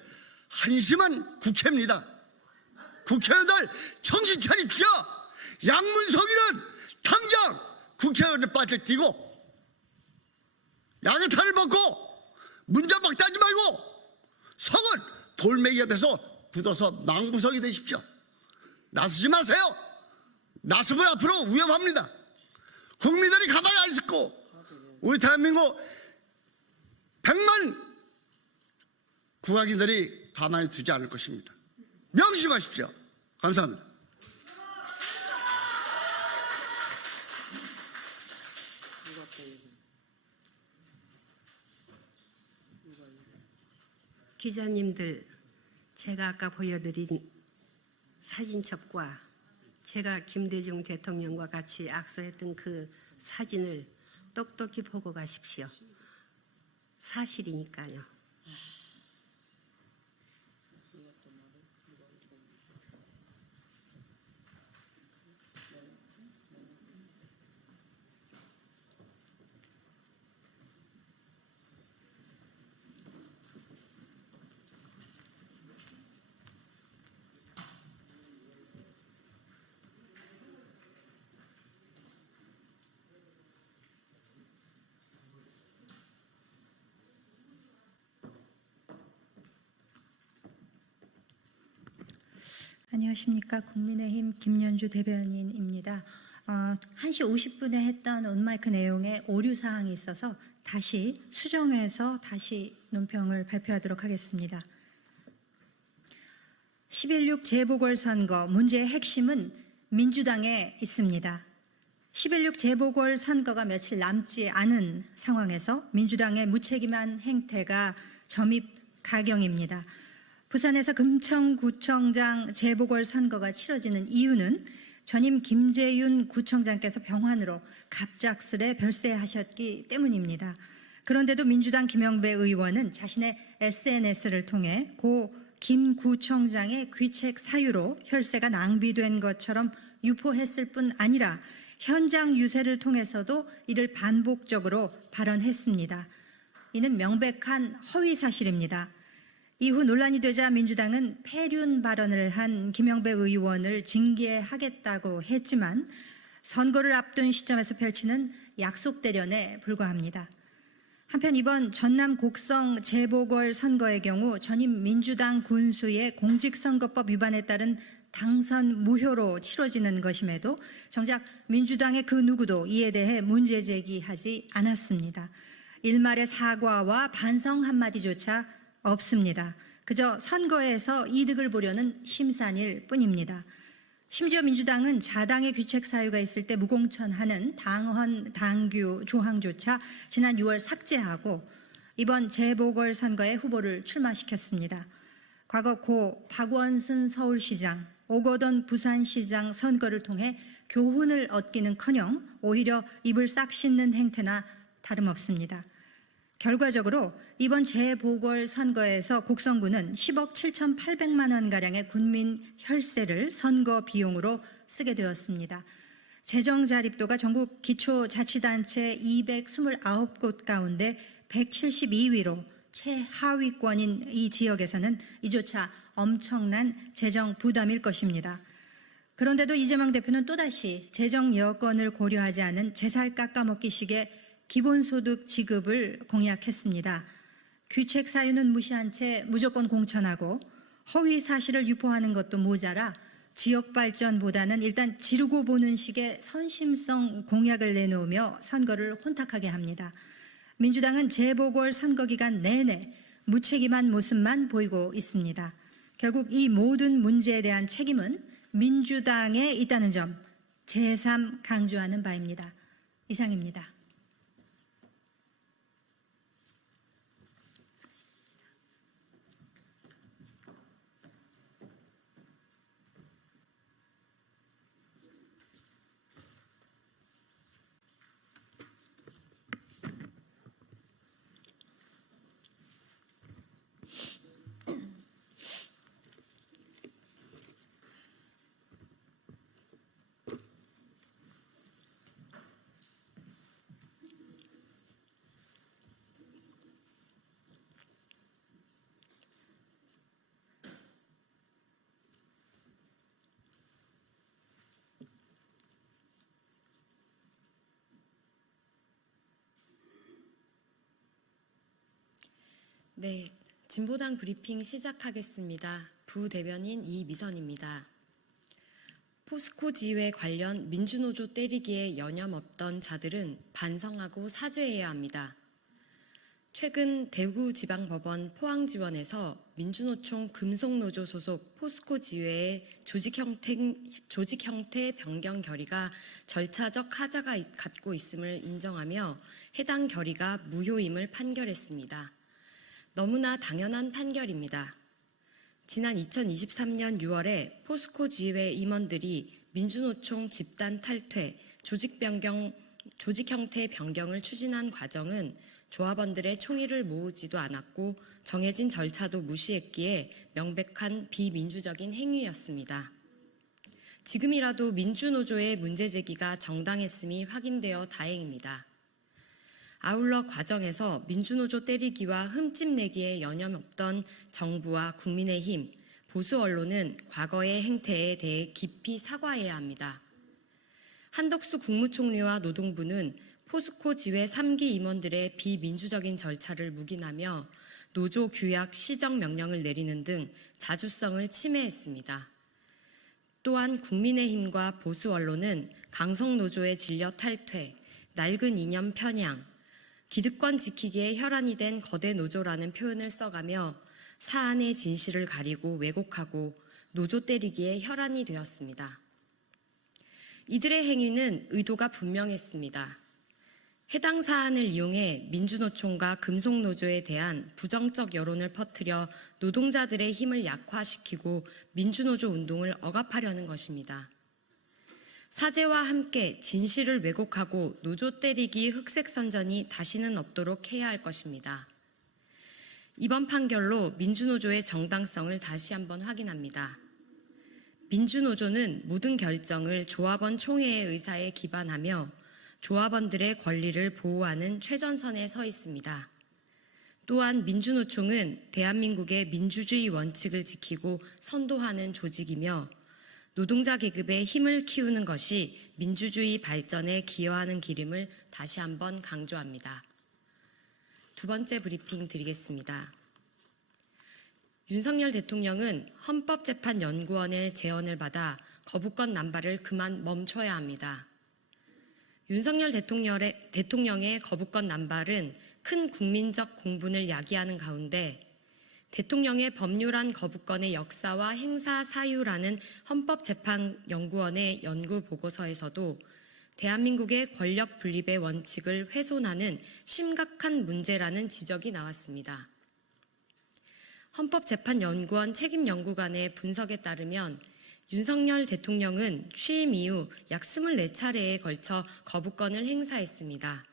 한심한 국회입니다. 국회의원들 정신 차립시오. 양문석이는 당장 국회의원에 빠져뛰고 양의 탈을 벗고 문전박 따지 말고 석은 돌멩이가 돼서 굳어서 망부석이 되십시오. 나서지 마세요. 나서면 앞으로 위험합니다. 국민들이 가만히 안 있고 우리 대한민국 100만 국악인들이 가만히 두지 않을 것입니다. 명심하십시오. 감사합니다. 기자님들, 제가 아까 보여드린 사진첩과 제가 김대중 대통령과 같이 악수했던 그 사진을 똑똑히 보고 가십시오. 사실이니까요. 안녕하십니까. 국민의힘 김연주 대변인입니다. 1시 50분에 했던 온마이크 내용에 오류사항이 있어서 다시 수정해서 다시 논평을 발표하도록 하겠습니다. 11.6 재보궐선거 문제의 핵심은 민주당에 있습니다. 11.6 재보궐선거가 며칠 남지 않은 상황에서 민주당의 무책임한 행태가 점입 가경입니다. 부산에서 금천구청장 재보궐선거가 치러지는 이유는 전임 김재윤 구청장께서 병환으로 갑작스레 별세하셨기 때문입니다. 그런데도 민주당 김영배 의원은 자신의 SNS를 통해 고 김 구청장의 귀책 사유로 혈세가 낭비된 것처럼 유포했을 뿐 아니라 현장 유세를 통해서도 이를 반복적으로 발언했습니다. 이는 명백한 허위 사실입니다. 이후 논란이 되자 민주당은 폐륜 발언을 한 김영배 의원을 징계하겠다고 했지만 선거를 앞둔 시점에서 펼치는 약속 대련에 불과합니다. 한편 이번 전남 곡성 재보궐 선거의 경우 전임 민주당 군수의 공직선거법 위반에 따른 당선 무효로 치러지는 것임에도 정작 민주당의 그 누구도 이에 대해 문제 제기하지 않았습니다. 일말의 사과와 반성 한마디조차 없습니다. 그저 선거에서 이득을 보려는 심산일 뿐입니다. 심지어 민주당은 자당의 귀책 사유가 있을 때 무공천하는 당헌 당규 조항조차 지난 6월 삭제하고 이번 재보궐선거에 후보를 출마시켰습니다. 과거 고 박원순 서울시장, 오거돈 부산시장 선거를 통해 교훈을 얻기는커녕 오히려 입을 싹 씻는 행태나 다름없습니다. 결과적으로 이번 재보궐선거에서 곡성군은 10억 7,800만 원가량의 군민 혈세를 선거 비용으로 쓰게 되었습니다. 재정 자립도가 전국 기초자치단체 229곳 가운데 172위로 최하위권인 이 지역에서는 이조차 엄청난 재정 부담일 것입니다. 그런데도 이재명 대표는 또다시 재정 여건을 고려하지 않은 제살 깎아먹기식의 기본소득 지급을 공약했습니다. 귀책 사유는 무시한 채 무조건 공천하고 허위 사실을 유포하는 것도 모자라 지역 발전보다는 일단 지르고 보는 식의 선심성 공약을 내놓으며 선거를 혼탁하게 합니다. 민주당은 재보궐 선거 기간 내내 무책임한 모습만 보이고 있습니다. 결국 이 모든 문제에 대한 책임은 민주당에 있다는 점 재삼 강조하는 바입니다. 이상입니다. 네, 진보당 브리핑 시작하겠습니다. 부대변인 이미선입니다. 포스코 지회 관련 민주노조 때리기에 여념 없던 자들은 반성하고 사죄해야 합니다. 최근 대구지방법원 포항지원에서 민주노총 금속노조 소속 포스코 지회의 조직 형태 변경 결의가 절차적 하자가 갖고 있음을 인정하며 해당 결의가 무효임을 판결했습니다. 너무나 당연한 판결입니다. 지난 2023년 6월에 포스코 지회 임원들이 민주노총 집단 탈퇴, 조직 형태 변경을 추진한 과정은 조합원들의 총의를 모으지도 않았고 정해진 절차도 무시했기에 명백한 비민주적인 행위였습니다. 지금이라도 민주노조의 문제 제기가 정당했음이 확인되어 다행입니다. 아울러 과정에서 민주노조 때리기와 흠집내기에 여념 없던 정부와 국민의힘, 보수 언론은 과거의 행태에 대해 깊이 사과해야 합니다. 한덕수 국무총리와 노동부는 포스코 지회 3기 임원들의 비민주적인 절차를 묵인하며 노조 규약 시정 명령을 내리는 등 자주성을 침해했습니다. 또한 국민의힘과 보수 언론은 강성노조의 진료 탈퇴, 낡은 이념 편향, 기득권 지키기에 혈안이 된 거대 노조라는 표현을 써가며 사안의 진실을 가리고 왜곡하고 노조 때리기에 혈안이 되었습니다. 이들의 행위는 의도가 분명했습니다. 해당 사안을 이용해 민주노총과 금속노조에 대한 부정적 여론을 퍼뜨려 노동자들의 힘을 약화시키고 민주노조 운동을 억압하려는 것입니다. 사죄와 함께 진실을 왜곡하고 노조 때리기 흑색 선전이 다시는 없도록 해야 할 것입니다. 이번 판결로 민주노조의 정당성을 다시 한번 확인합니다. 민주노조는 모든 결정을 조합원 총회의 의사에 기반하며 조합원들의 권리를 보호하는 최전선에 서 있습니다. 또한 민주노총은 대한민국의 민주주의 원칙을 지키고 선도하는 조직이며 노동자 계급의 힘을 키우는 것이 민주주의 발전에 기여하는 길임을 다시 한번 강조합니다. 두 번째 브리핑 드리겠습니다. 윤석열 대통령은 헌법재판연구원의 제언을 받아 거부권 남발을 그만 멈춰야 합니다. 윤석열 대통령의 거부권 남발은 큰 국민적 공분을 야기하는 가운데 대통령의 법률안 거부권의 역사와 행사 사유라는 헌법재판연구원의 연구 보고서에서도 대한민국의 권력 분립의 원칙을 훼손하는 심각한 문제라는 지적이 나왔습니다. 헌법재판연구원 책임연구관의 분석에 따르면 윤석열 대통령은 취임 이후 약 24차례에 걸쳐 거부권을 행사했습니다.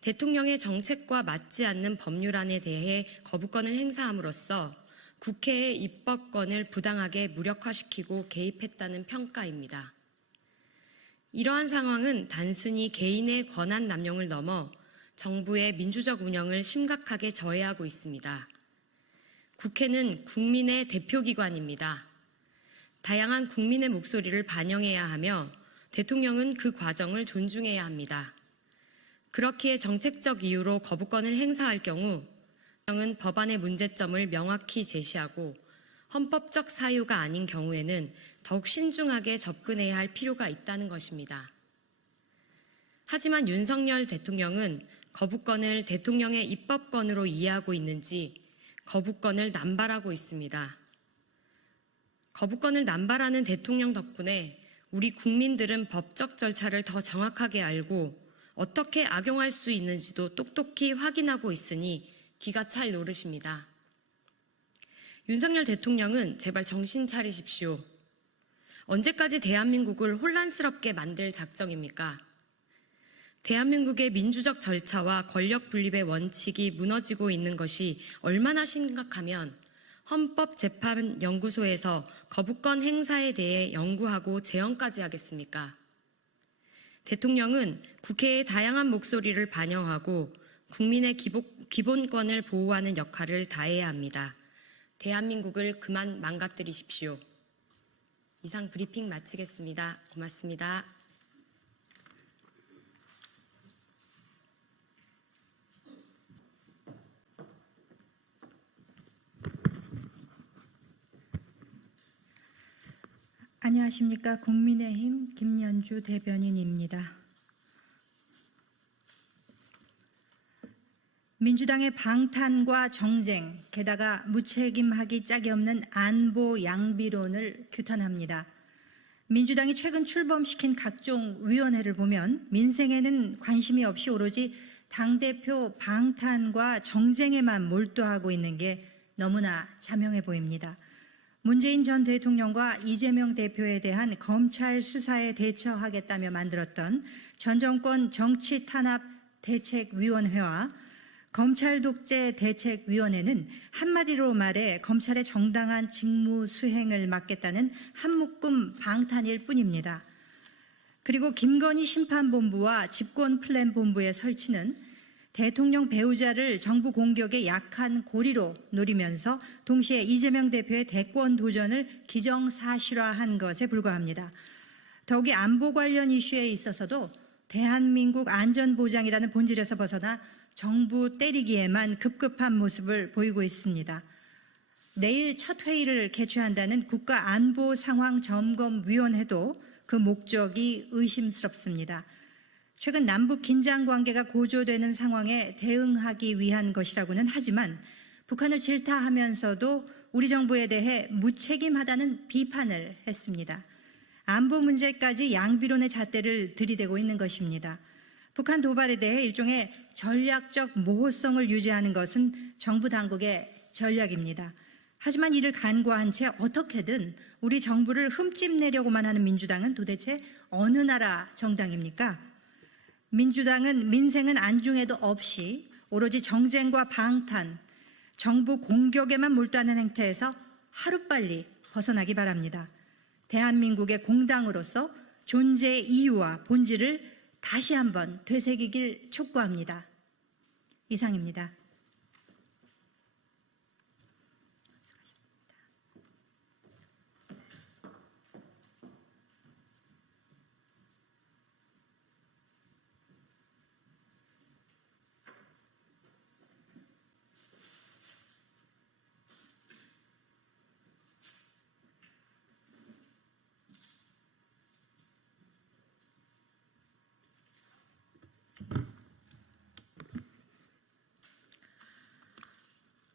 대통령의 정책과 맞지 않는 법률안에 대해 거부권을 행사함으로써 국회의 입법권을 부당하게 무력화시키고 개입했다는 평가입니다. 이러한 상황은 단순히 개인의 권한 남용을 넘어 정부의 민주적 운영을 심각하게 저해하고 있습니다. 국회는 국민의 대표기관입니다. 다양한 국민의 목소리를 반영해야 하며 대통령은 그 과정을 존중해야 합니다. 그렇기에 정책적 이유로 거부권을 행사할 경우 대통령은 법안의 문제점을 명확히 제시하고 헌법적 사유가 아닌 경우에는 더욱 신중하게 접근해야 할 필요가 있다는 것입니다. 하지만 윤석열 대통령은 거부권을 대통령의 입법권으로 이해하고 있는지 거부권을 남발하고 있습니다. 거부권을 남발하는 대통령 덕분에 우리 국민들은 법적 절차를 더 정확하게 알고 어떻게 악용할 수 있는지도 똑똑히 확인하고 있으니 기가 찰 노릇입니다. 윤석열 대통령은 제발 정신 차리십시오. 언제까지 대한민국을 혼란스럽게 만들 작정입니까? 대한민국의 민주적 절차와 권력 분립의 원칙이 무너지고 있는 것이 얼마나 심각하면 헌법재판연구소에서 거부권 행사에 대해 연구하고 제언까지 하겠습니까? 대통령은 국회의 다양한 목소리를 반영하고 국민의 기본권을 보호하는 역할을 다해야 합니다. 대한민국을 그만 망가뜨리십시오. 이상 브리핑 마치겠습니다. 고맙습니다. 안녕하십니까. 국민의힘 김연주 대변인입니다. 민주당의 방탄과 정쟁, 게다가 무책임하기 짝이 없는 안보 양비론을 규탄합니다. 민주당이 최근 출범시킨 각종 위원회를 보면 민생에는 관심이 없이 오로지 당대표 방탄과 정쟁에만 몰두하고 있는 게 너무나 자명해 보입니다. 문재인 전 대통령과 이재명 대표에 대한 검찰 수사에 대처하겠다며 만들었던 전 정권 정치 탄압 대책위원회와 검찰 독재 대책위원회는 한마디로 말해 검찰의 정당한 직무 수행을 막겠다는 한묶음 방탄일 뿐입니다. 그리고 김건희 심판본부와 집권플랜본부의 설치는 대통령 배우자를 정부 공격의 약한 고리로 노리면서 동시에 이재명 대표의 대권 도전을 기정사실화한 것에 불과합니다. 더욱이 안보 관련 이슈에 있어서도 대한민국 안전보장이라는 본질에서 벗어나 정부 때리기에만 급급한 모습을 보이고 있습니다. 내일 첫 회의를 개최한다는 국가안보상황점검위원회도 그 목적이 의심스럽습니다. 최근 남북 긴장 관계가 고조되는 상황에 대응하기 위한 것이라고는 하지만 북한을 질타하면서도 우리 정부에 대해 무책임하다는 비판을 했습니다. 안보 문제까지 양비론의 잣대를 들이대고 있는 것입니다. 북한 도발에 대해 일종의 전략적 모호성을 유지하는 것은 정부 당국의 전략입니다. 하지만 이를 간과한 채 어떻게든 우리 정부를 흠집내려고만 하는 민주당은 도대체 어느 나라 정당입니까? 민주당은 민생은 안중에도 없이 오로지 정쟁과 방탄, 정부 공격에만 몰두하는 행태에서 하루빨리 벗어나기 바랍니다. 대한민국의 공당으로서 존재의 이유와 본질을 다시 한번 되새기길 촉구합니다. 이상입니다.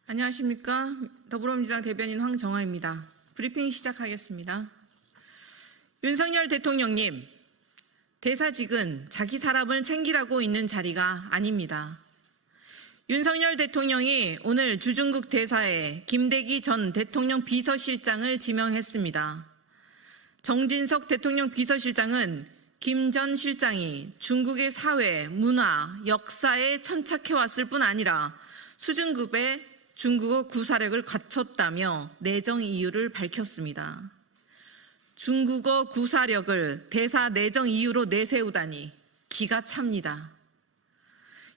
안녕하십니까. 더불어민주당 대변인 황정화입니다. 브리핑 시작하겠습니다. 윤석열 대통령님, 대사직은 자기 사람을 챙기라고 있는 자리가 아닙니다. 윤석열 대통령이 오늘 주중국 대사에 김대기 전 대통령 비서실장을 지명했습니다. 정진석 대통령 비서실장은 김 전 실장이 중국의 사회, 문화, 역사에 천착해왔을 뿐 아니라 수준급의 중국어 구사력을 갖췄다며 내정 이유를 밝혔습니다. 중국어 구사력을 대사 내정 이유로 내세우다니 기가 찹니다.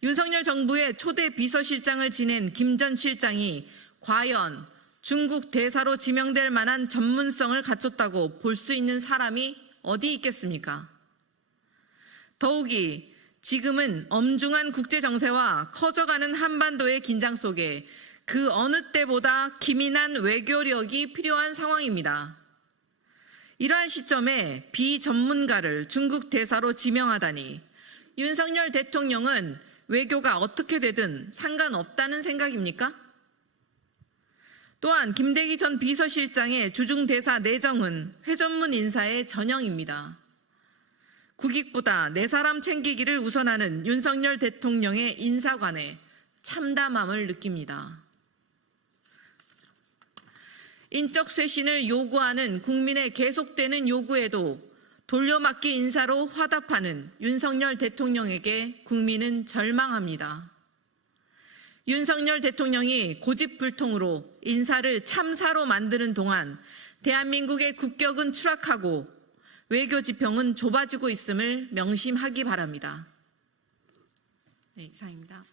윤석열 정부의 초대 비서실장을 지낸 김 전 실장이 과연 중국 대사로 지명될 만한 전문성을 갖췄다고 볼 수 있는 사람이 어디 있겠습니까? 더욱이 지금은 엄중한 국제 정세와 커져가는 한반도의 긴장 속에 그 어느 때보다 기민한 외교력이 필요한 상황입니다. 이러한 시점에 비전문가를 중국 대사로 지명하다니 윤석열 대통령은 외교가 어떻게 되든 상관없다는 생각입니까? 또한 김대기 전 비서실장의 주중 대사 내정은 회전문 인사의 전형입니다. 국익보다 내 사람 챙기기를 우선하는 윤석열 대통령의 인사관에 참담함을 느낍니다. 인적 쇄신을 요구하는 국민의 계속되는 요구에도 돌려막기 인사로 화답하는 윤석열 대통령에게 국민은 절망합니다. 윤석열 대통령이 고집불통으로 인사를 참사로 만드는 동안 대한민국의 국격은 추락하고 외교 지평은 좁아지고 있음을 명심하기 바랍니다. 네, 이상입니다.